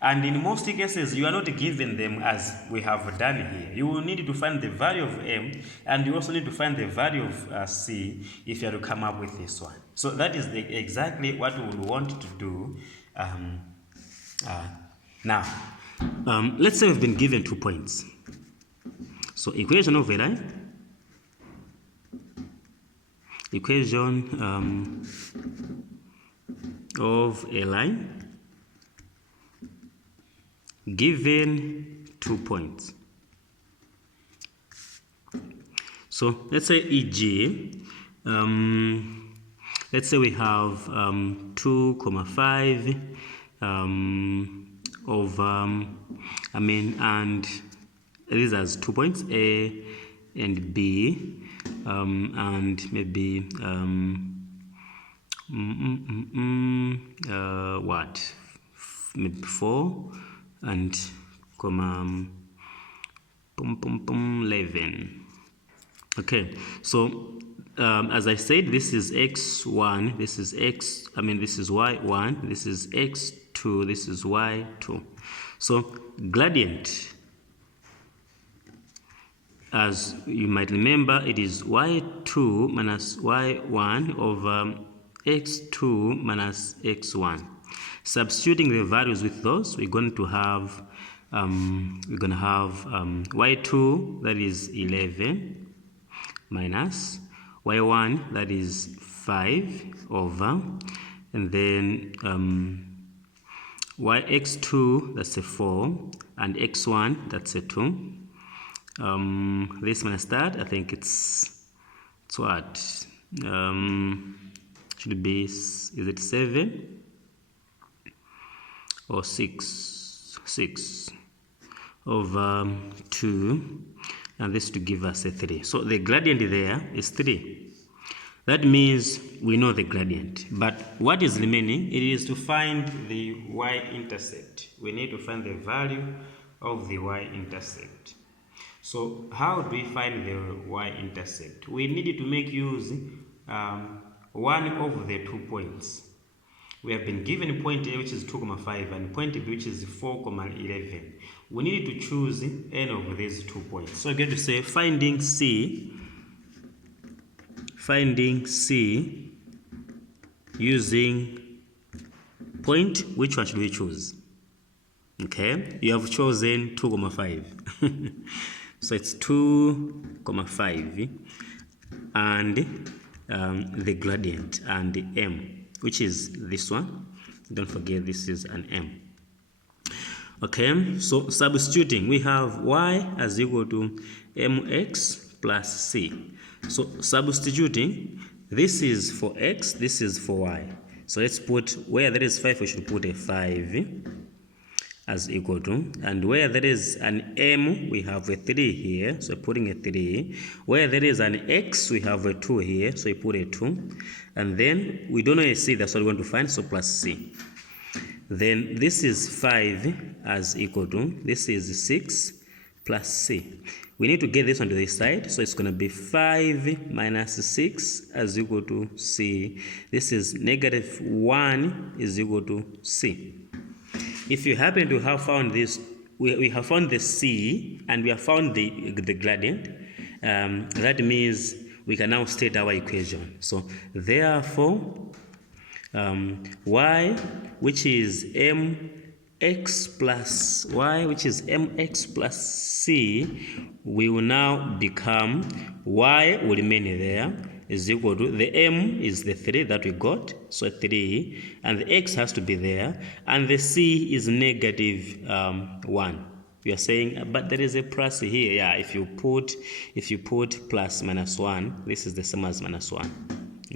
And in most cases, you are not given them as we have done here. You will need to find the value of m, and you also need to find the value of c if you are to come up with this one. So that is exactly what we would want to do now. Let's say we've been given 2 points. So equation of a line, equation of a line given 2 points. So let's say e.g. let's say we have 2,5 and these are 2 points, A and B, and maybe maybe 4 and 11. Okay, so as I said, this is x1, this is this is y1, this is x2, this is y2. So gradient, as you might remember, it is y2 minus y1 over x2 minus x1. Substituting the values with those, we're going to have y2, that is 11, minus y1, that is 5 over, and then x2, that's a 4, and x1, that's a 2. This minus that, I think it's what? Should be, is it 7 or 6? 6 over 2, and this to give us a 3. So the gradient there is 3. That means we know the gradient, but what is remaining, it is to find the y-intercept. We need to find the value of the y-intercept. So how do we find the y-intercept? We need to make use one of the 2 points. We have been given point A, which is 2,5, and point B, which is 4,11. We need to choose any of these 2 points. So we're going to say finding C using point. Which one should we choose? Okay, you have chosen 2,5. So it's 2,5 and the gradient and the m, which is this one. Don't forget this is an m. Okay, so substituting, we have y as equal to mx plus c. So substituting, this is for x, this is for y. So let's put, where there is 5, we should put a 5 as equal to, and where there is an m, we have a 3 here, so putting a 3. Where there is an x, we have a 2 here, so we put a 2. And then we don't know a c, that's what we're going to find, so plus c. Then this is 5 as equal to, this is 6 plus c. We need to get this onto this side, so it's going to be 5 minus 6 as equal to c. This is negative 1 is equal to c. If you happen to have found this, we have found the c and we have found the gradient, that means we can now state our equation. So therefore, y, which is mx plus y, which is mx plus c, will now become, y will remain there, is equal to, the m is the 3 that we got, so 3, and the x has to be there, and the c is negative 1. We are saying, but there is a plus here. Yeah, if you put plus minus 1, this is the same as minus 1.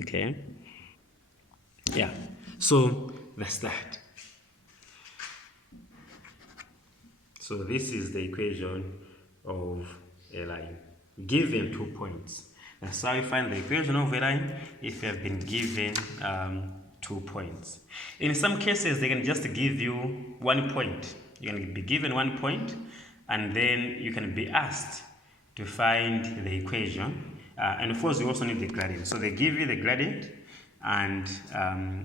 Okay. Yeah. So that's that. So this is the equation of a line given 2 points. That's how you find the equation of a line if you have been given 2 points. In some cases, they can just give you 1 point. You can be given 1 point, and then you can be asked to find the equation. And of course, you also need the gradient. So they give you the gradient and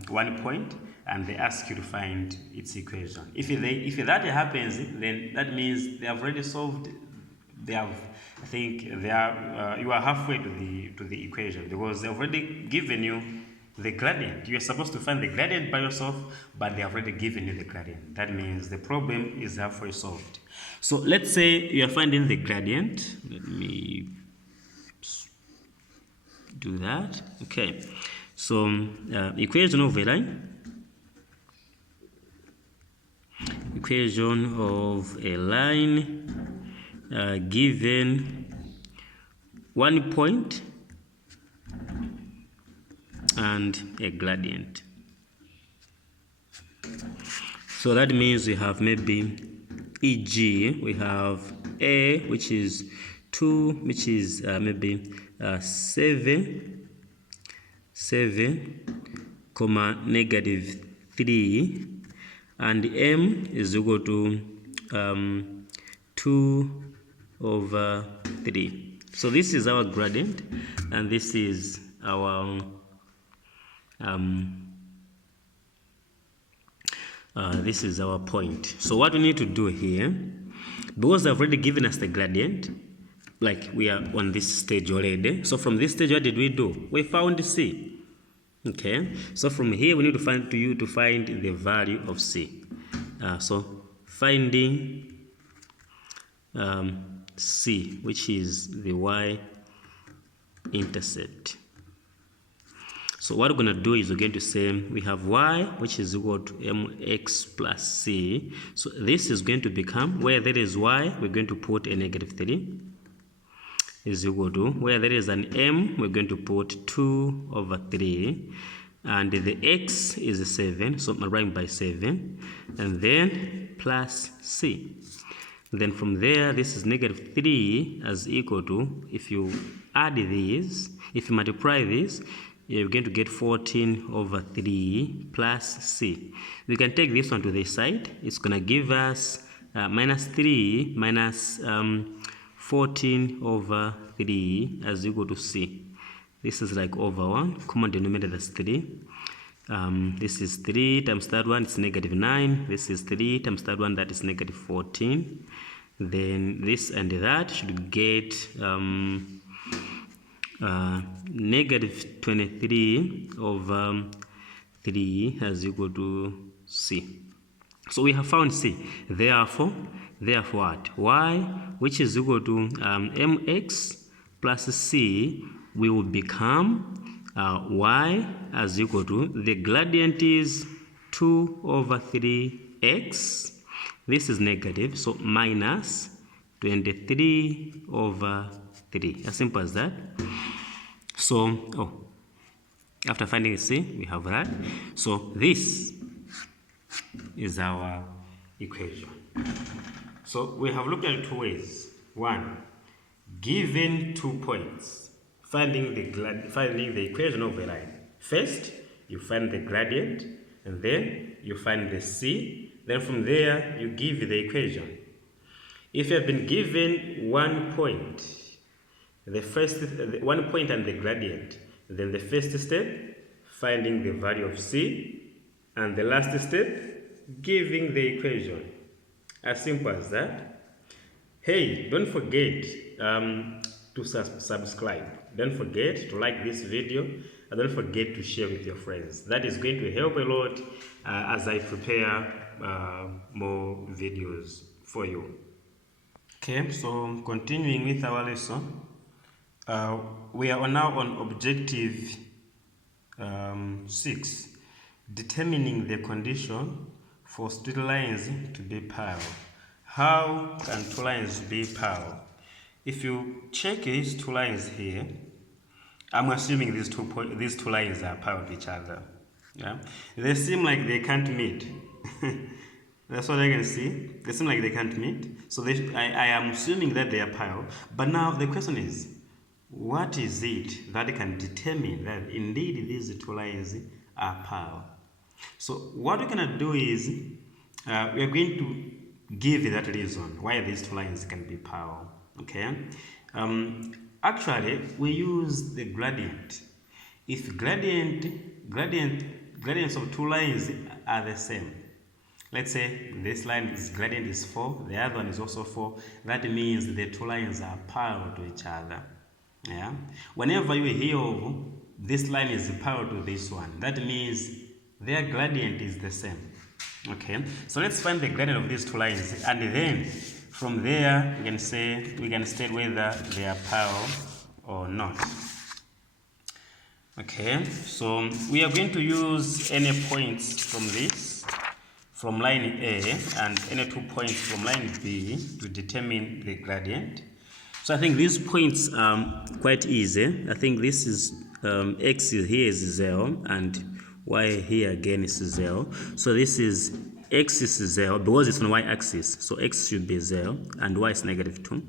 1 point, and they ask you to find its equation. If that happens, then that means they have already solved. They have, I think, they are you are halfway to the equation, because they've already given you the gradient. You are supposed to find the gradient by yourself, but they have already given you the gradient. That means the problem is halfway solved. So let's say you are finding the gradient. Let me do that. Okay. So equation of a line. Equation of a line given 1 point and a gradient. So that means we have maybe e.g. we have a, which is 2, which is maybe 7, comma negative 3, and m is equal to 2 over 3. So this is our gradient, and this is our this is our point. So what we need to do here, because they've already given us the gradient, like we are on this stage already. So from this stage, what did we do? We found c. Okay. So from here, we need to find the value of c. So finding c, which is the y-intercept. So what we're going to do is we're going to say we have y, which is equal to mx plus c. So this is going to become, where there is y, we're going to put a negative 3, is equal to, where there is an m, we're going to put 2 over 3, and the x is 7, so multiplying by 7, and then plus c. Then from there, this is negative 3 as equal to, if you add these, if you multiply this, you're going to get 14 over 3 plus c. We can take this one to the side. It's going to give us minus 3 minus 14 over 3 as equal to c. This is like over 1. Common denominator, that's 3. This is 3 times that one, it's negative 9. This is 3 times that one, that is negative 14. Then this and that should get negative 23 over 3 is equal to C. So we have found C. Therefore what? Y, which is equal to mx plus C, will become y as equal to, the gradient is 2 over 3x. This is negative, so minus 23 over 3. As simple as that. So, after finding C, we have that. So this is our equation. So we have looked at 2 ways. One, given 2 points, finding the equation of a line. First, you find the gradient, and then you find the C. Then from there, you give the equation. If you have been given 1 point, the first 1 point and the gradient, then the first step, finding the value of C, and the last step, giving the equation. As simple as that. Hey, don't forget to subscribe. Don't forget to like this video, and don't forget to share with your friends. That is going to help a lot as I prepare more videos for you. Okay, so continuing with our lesson, we are now on objective 6, determining the condition for straight lines to be parallel. How can 2 lines be parallel? If you check these 2 lines here, I'm assuming these two lines are parallel to each other. Yeah, they seem like they can't meet. That's what I can see. They seem like they can't meet. So I am assuming that they are parallel. But now the question is, what is it that can determine that indeed these 2 lines are parallel? So what we're going to do is, we are going to give that reason why these 2 lines can be parallel. Okay. Actually, we use the gradient. If gradients of 2 lines are the same, let's say this line's gradient is 4, the other one is also 4, that means the 2 lines are parallel to each other. Yeah. Whenever you hear of this line is parallel to this one, that means their gradient is the same. Okay. So let's find the gradient of these 2 lines, and then from there we can state whether they are parallel or not. Okay. So we are going to use any points from this, from line A, and any 2 points from line B to determine the gradient. So I think these points are quite easy. I think this is x here is 0, and y here again is 0. So this is x is 0 because it's on y-axis. So x should be 0 and y is negative 2.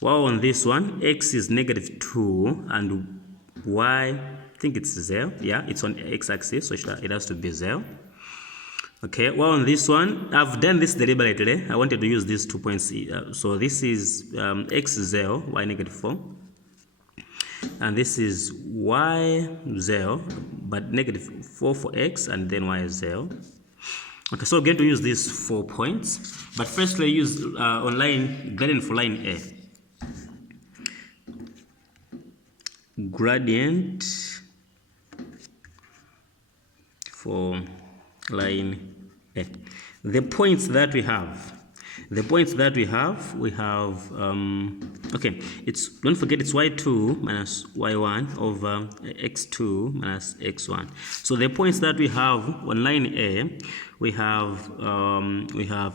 While on this one, x is negative 2 and y, I think it's 0. Yeah, it's on x-axis, so it has to be 0. Okay, well on this one, I've done this deliberately. I wanted to use these 2 points. So this is x 0, y negative 4. And this is y 0, but negative 4 for x, and then y is 0. Okay, so we're going to use these 4 points. But first, let's use gradient for line A. Gradient for line A. The points that we have, we have, okay, don't forget it's y2 minus y1 over x2 minus x1. So the points that we have on line A, we have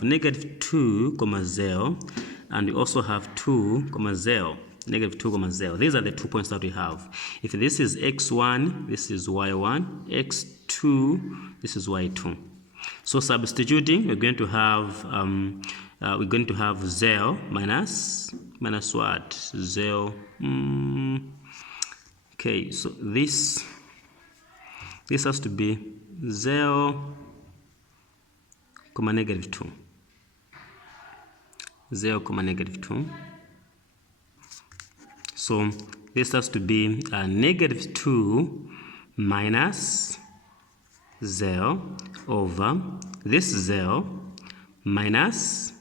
negative 2, 0, and we also have 2, 0. Negative 2, 0. These are the 2 points that we have. If this is x1, this is y1, x2, this is y2. So substituting, we're going to have 0 minus what? 0. Okay, so this has to be 0, negative 2. 0, negative 2. So this has to be negative 2 minus 0 over this 0 minus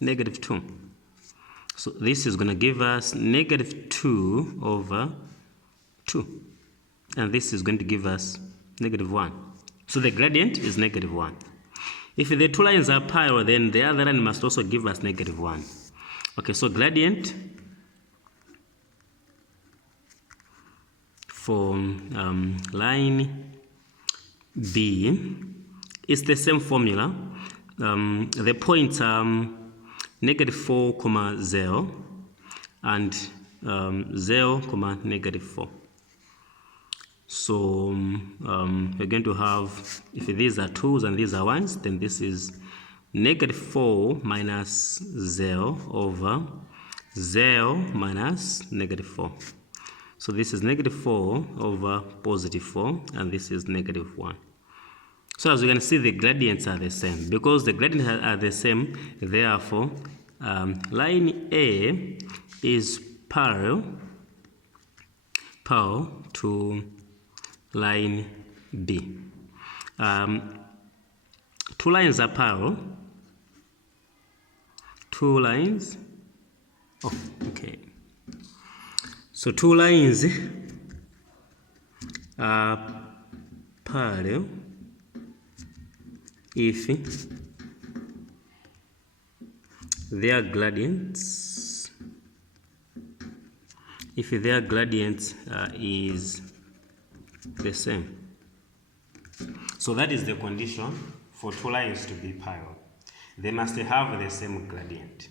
negative 2. So this is going to give us negative 2 over 2. And this is going to give us negative 1. So the gradient is negative 1. If the two lines are parallel, then the other line must also give us negative 1. Okay, so gradient for line B is the same formula. The points are negative 4, 0 and 0, negative 4. So we're going to have, if these are 2s and these are 1s, then this is negative 4 minus 0 over 0 minus negative 4. So this is negative 4 over positive 4, and this is negative 1. So as you can see, the gradients are the same. Because the gradients are the same, therefore, line A is parallel to line B. Two lines are parallel. Two lines. Oh, okay. So two lines are parallel if their gradients is the same. So that is the condition for two lines to be parallel. They must have the same gradient.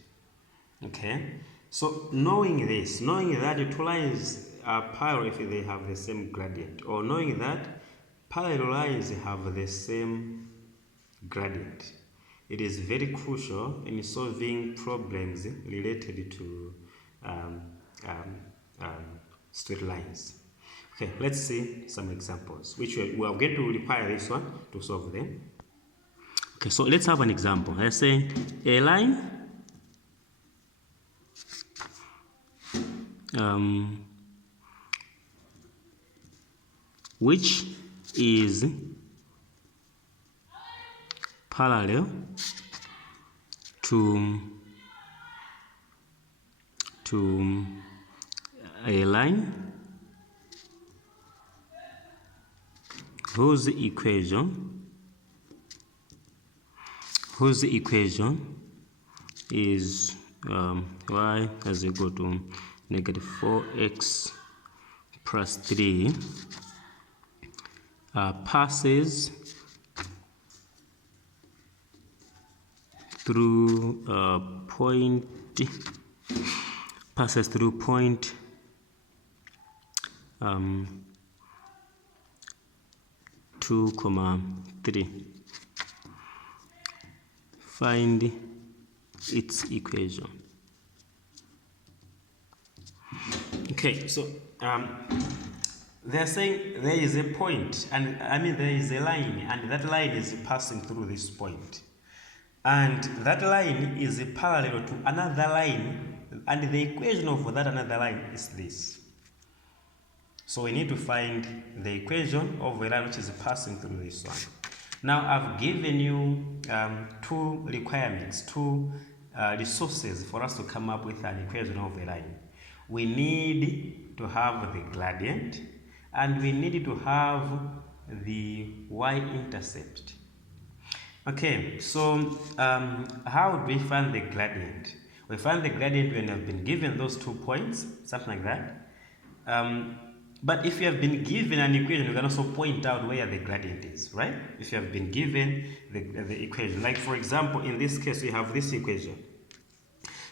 Okay, so knowing this, knowing that the two lines are parallel if they have the same gradient, or knowing that parallel lines have the same gradient, it is very crucial in solving problems related to straight lines. Okay, let's see some examples, which we are going to require this one to solve them. Okay, so let's have an example. Let's say a line which is parallel to a line whose equation is y is equal to negative 4x plus 3 passes through point 2, 3. Find its equation. Okay, so they're saying there is a point, and there is a line, and that line is passing through this point, and that line is parallel to another line, and the equation of that another line is this. So we need to find the equation of a line which is passing through this one. Now I've given you two requirements, two resources for us to come up with an equation of a line. We need to have the gradient, and we need to have the y-intercept. Okay, so how do we find the gradient? We find the gradient when I've been given those 2 points, something like that. But if you have been given an equation, you can also point out where the gradient is, right? If you have been given the equation. Like, for example, in this case, we have this equation.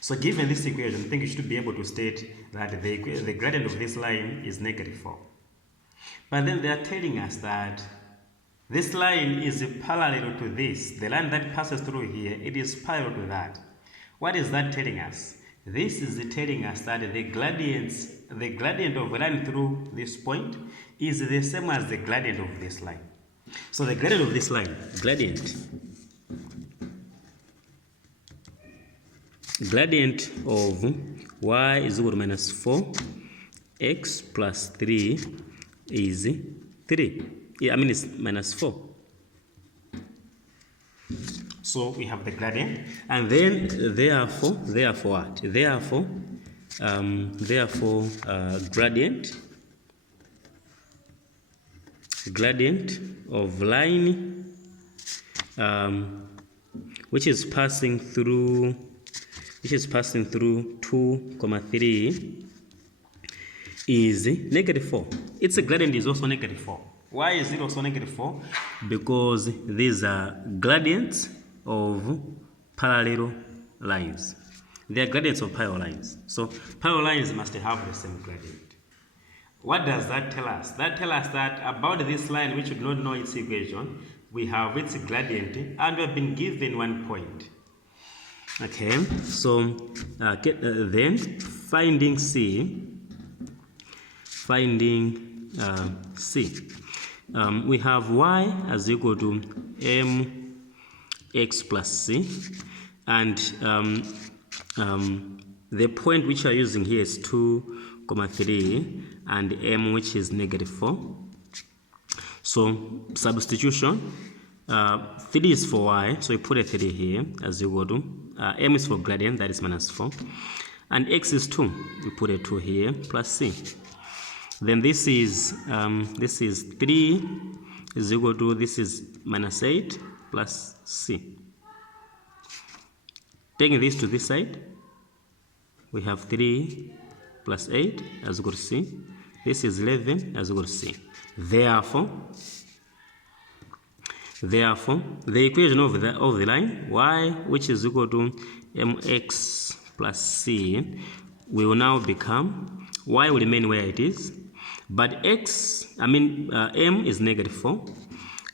So given this equation, I think you should be able to state that the gradient of this line is negative 4. But then they are telling us that this line is parallel to this. The line that passes through here, it is parallel to that. What is that telling us? This is telling us that the gradient of a line through this point is the same as the gradient of this line. So the gradient of this line, gradient of y is equal to minus 4x plus 3 is 3. It's minus 4. So we have the gradient, and then therefore what? Therefore gradient gradient of line which is passing through 2, 3 is -4. Its gradient is also -4. Why is it also -4? Because these are gradients of parallel lines. They are gradients of parallel lines. So parallel lines must have the same gradient. What does that tell us? That tells us that about this line, which we do not know its equation, we have its gradient and we have been given 1 point. Okay, so then finding C, we have y as equal to mx plus c, and the point which we are using here is 2, 3, and m, which is -4. So substitution, 3 is for y, so we put a 3 here as equal to m is for gradient, that is -4, and x is 2, we put a 2 here, plus c. Then this is 3 is equal to, this is -8 plus c. Taking this to this side, we have 3 plus 8 as equal to c. This is 11 as equal to c. Therefore, the equation of the line y, which is equal to mx plus c, will now become, y will remain where it is, but m is -4,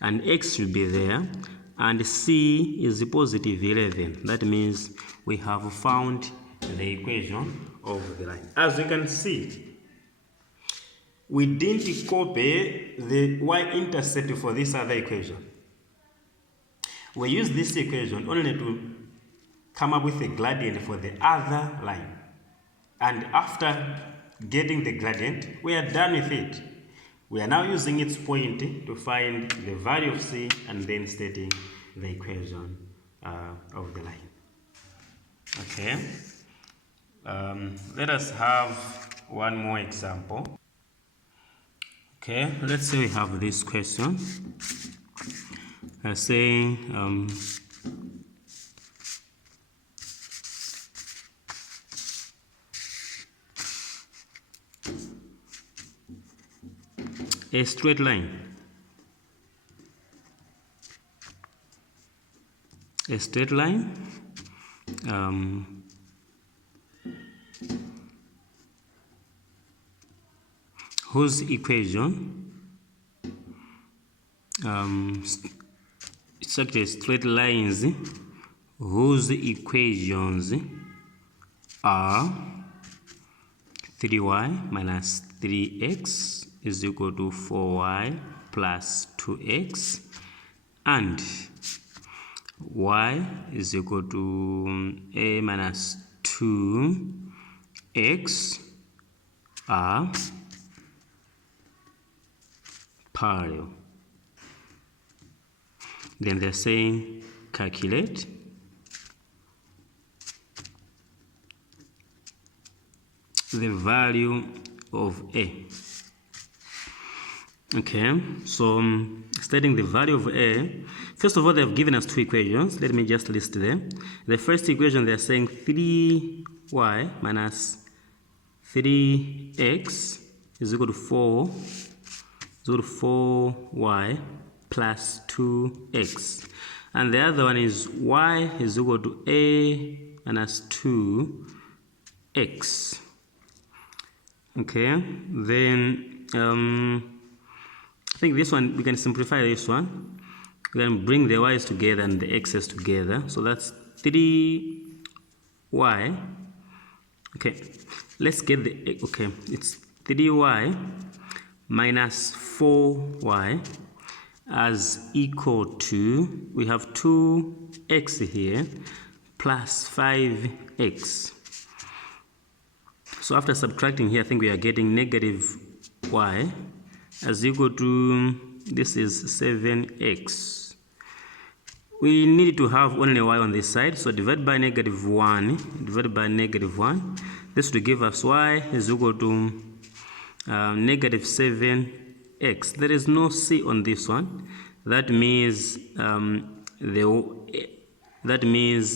and x should be there, and c is positive 11. That means we have found the equation of the line. As you can see, we didn't copy the y-intercept for this other equation. We use this equation only to come up with a gradient for the other line. And after getting the gradient, we are done with it. We are now using its point to find the value of c and then stating the equation of the line. Okay. Let us have one more example. Okay, let's say we have this question saying a straight line, whose equation it's actually straight lines whose equations are 3y minus 3x is equal to 4y plus 2x, and y is equal to a minus 2x are parallel. Then they're saying calculate the value of a. Okay, so stating the value of a, first of all, they have given us 2 equations. Let me just list them. The first equation, they're saying 3y minus 3x is equal to 4y plus 2x, and the other one is y is equal to a minus 2x. Okay, then I think this one, we can simplify this one. We can bring the y's together and the x's together, so that's 3y. Okay, let's get the, okay, it's 3y minus 4y as equal to, we have 2x here plus 5x. So after subtracting here, I think we are getting negative y as equal to, this is 7x. We need to have only y on this side, so divide by -1, divided by -1. This will give us y is equal to -7 x. There is no c on this one. That means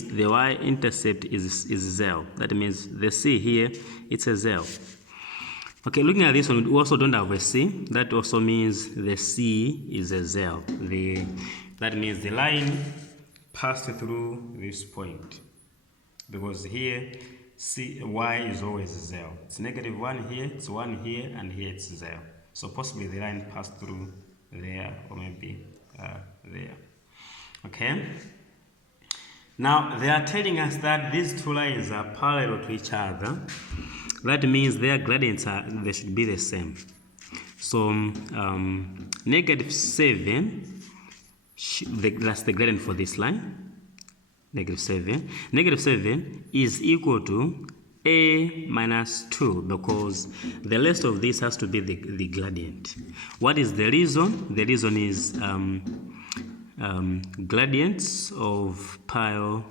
the y-intercept is 0. That means the c here, it's a 0. Okay, looking at this one, we also don't have a c. That also means the c is a 0. That means the line passed through this point. Because here, y is always 0. It's -1 here, it's 1 here, and here it's 0. So possibly the line passed through there, or maybe there. Okay? Now, they are telling us that these two lines are parallel to each other. That means their gradients they should be the same. So, -7, that's the gradient for this line. -7. -7 is equal to a minus 2, because the rest of this has to be the gradient. What is the reason? The reason is gradients of parallel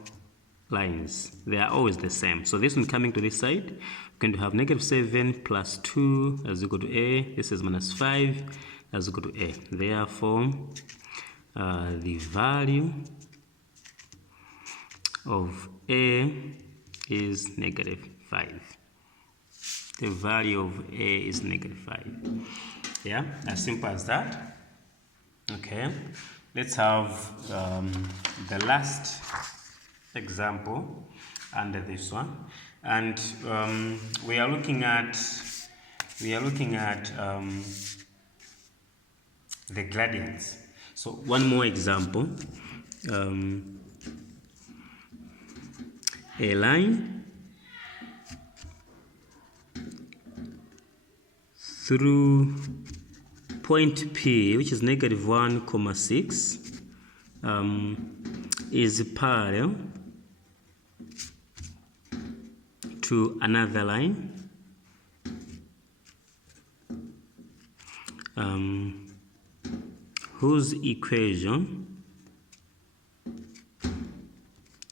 lines. They are always the same. So this one coming to this side, we're going to have -7 plus 2 is equal to a. This is -5 is equal to a. Therefore, the value of a is -5. The value of a is -5. Yeah, as simple as that. Okay, let's have the last example under this one, and we are looking at the gradients. So one more example. A line through point P, which is -1,6, is parallel to another line whose equation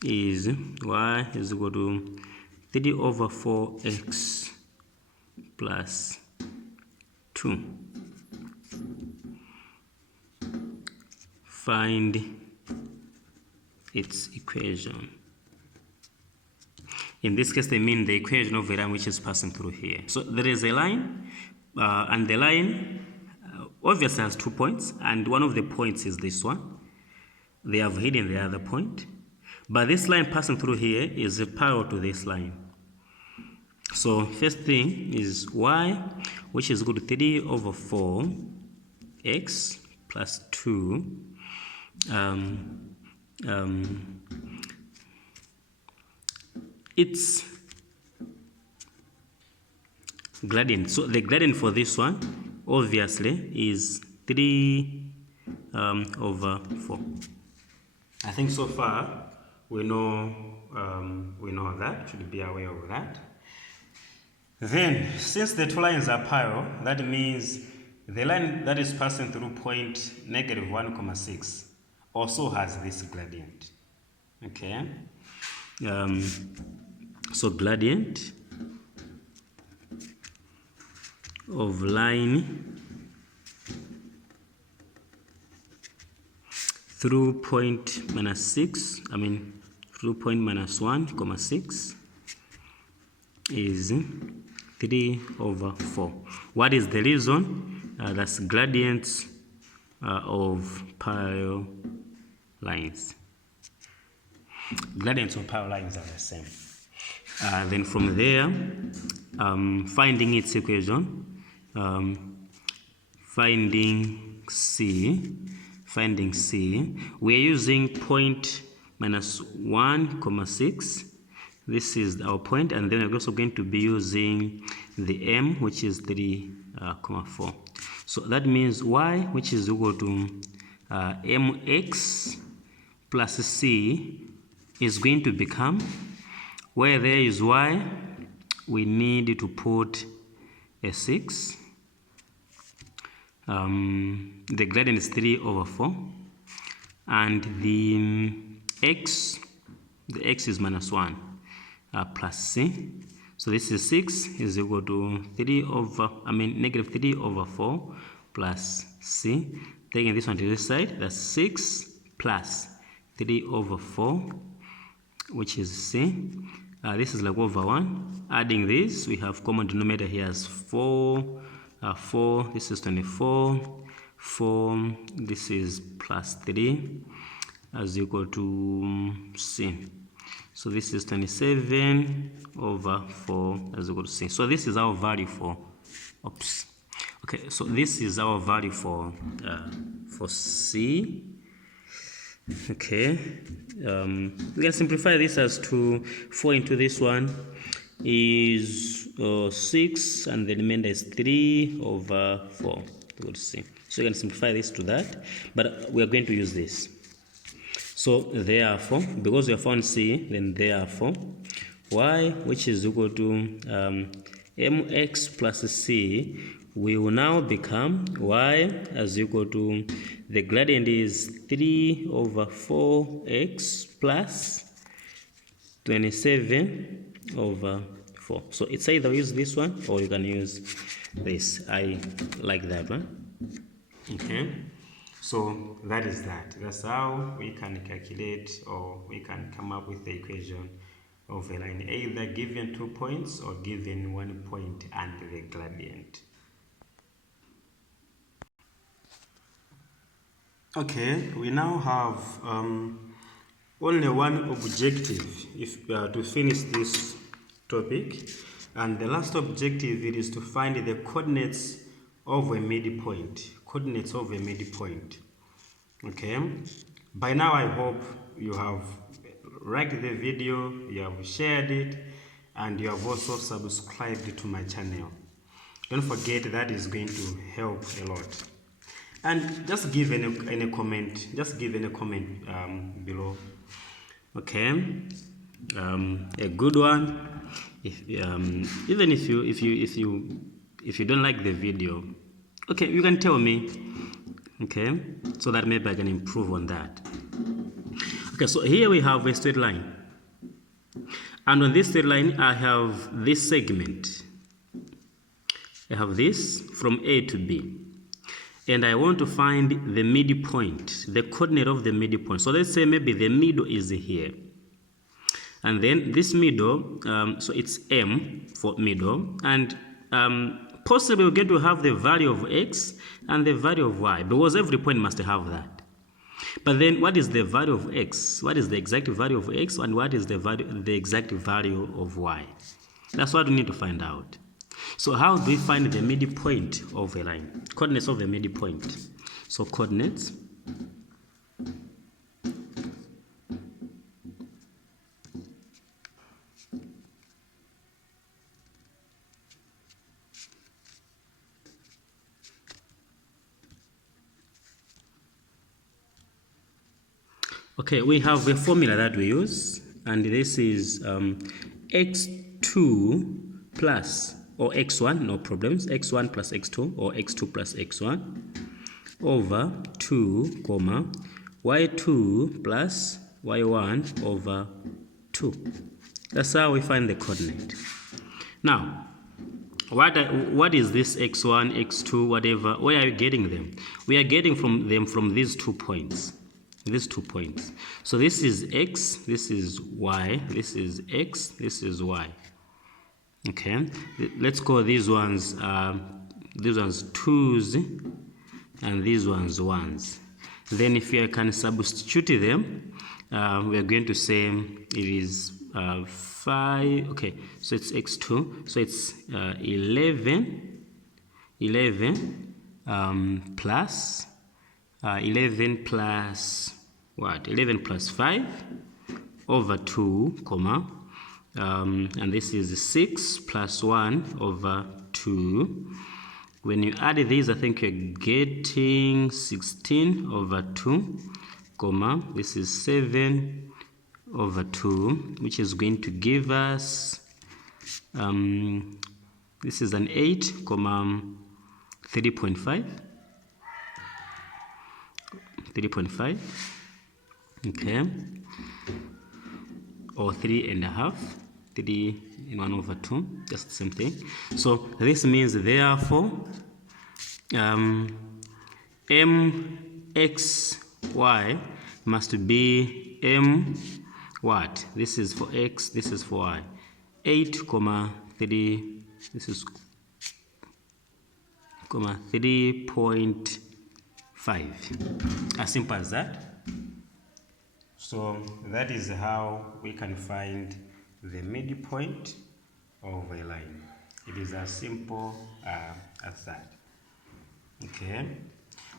is y is equal to 3/4x plus 2. Find its equation. In this case, they mean the equation of a line which is passing through here. So there is a line, and the line obviously has 2 points, and one of the points is this one. They have hidden the other point. But this line passing through here is parallel to this line. So first thing is y, which is equal to 3/4x plus 2. Its gradient. So the gradient for this one obviously is 3/4. I think so far we know that, should be aware of that. Then, since the two lines are parallel, that means the line that is passing through point -1,6 also has this gradient. Okay. So gradient of line through point -6, through point -1,6 is 3/4. What is the reason? That's gradients of parallel lines. Gradients of parallel lines are the same. Then from there, finding its equation, finding C, we are using point -1,6. This is our point, and then we're also going to be using the m, which is 3,4. So that means y, which is equal to mx plus c, is going to become, where there is y, we need to put a 6. The gradient is 3/4, and the x is -1 plus c. So this is 6 is equal to -3/4, plus c. Taking this one to this side, that's 6 plus 3 over 4, which is c. This is like over 1. Adding this, we have common denominator here as 4. 4, this is 24. 4, this is plus 3, as equal to c. So this is 27 over 4 as equal to c. So this is our value for, oops. Okay, so this is our value for c. Okay, we can simplify this as 4 into this one is 6, and the remainder is 3 over 4. Equal to c. So you can simplify this to that, but we are going to use this. So therefore, because we have found c, then therefore y, which is equal to mx plus c, will now become y as equal to, the gradient is 3 over 4x plus 27 over 4. So it's either use this one or you can use this. I like that one. Okay, so that is that. That's how we can calculate, or we can come up with the equation of a line, either given 2 points or given 1 point and the gradient. Okay, we now have only one objective to finish this topic, and the last objective, it is to find the coordinates of a midpoint. Coordinates of a midpoint. Okay, by now I hope you have liked the video, you have shared it, and you have also subscribed to my channel. Don't forget, that is going to help a lot. And just give any comment. Just give any comment below. Okay, a good one. Even if you don't like the video, okay, you can tell me. Okay, so that maybe I can improve on that. Okay, so here we have a straight line, and on this straight line I have this segment. I have this from A to B, and I want to find the midpoint, the coordinate of the midpoint. So let's say maybe the middle is here, and then this middle, so it's M for middle, and possibly we're going to have the value of x and the value of y, because every point must have that. But then what is the value of x? What is the exact value of x, and what is the exact value of y? That's what we need to find out. So how do we find the midpoint of a line? Coordinates of the midpoint. So coordinates. Okay, we have a formula that we use, and this is x2 plus, or x1, no problems, x1 plus x2, or x2 plus x1, over 2, comma, y2 plus y1 over 2. That's how we find the coordinate. Now, what is this x1, x2, whatever? Where are you getting them? We are getting them from these 2 points. These 2 points. So this is x, this is y, this is x, this is y. Okay, let's call these ones 2's and these ones 1's. Then if I can substitute them, we are going to say it is 5. Okay, so it's x2, so it's 11 plus 11 plus what? 11 plus 5 over 2, comma, and this is 6 plus 1 over 2. When you add these, I think you're getting 16 over 2, comma, this is 7 over 2, which is going to give us, this is an 8, comma, 3.5. 3.5, okay, or 3.5, 3 in 1 over 2, just the same thing. So this means therefore mxy must be m what? This is for x, this is for y. 8, 3, this is 3.5. As simple as that. So that is how we can find the midpoint of a line. It is as simple as that. Okay,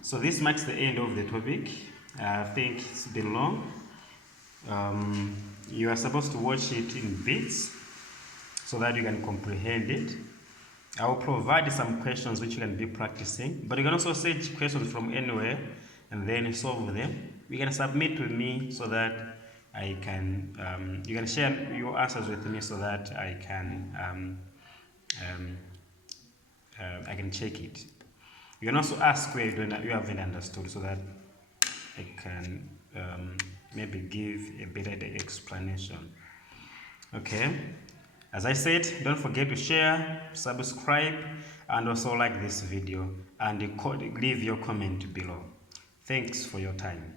so this marks the end of the topic. I think it's been long. You are supposed to watch it in bits so that you can comprehend it. I will provide some questions which you can be practicing, but you can also search questions from anywhere and then solve them. You can submit to me so that I can, you can share your answers with me so that I can check it. You can also ask where you haven't understood so that I can maybe give a better explanation. Okay, as I said, don't forget to share, subscribe, and also like this video and leave your comment below. Thanks for your time.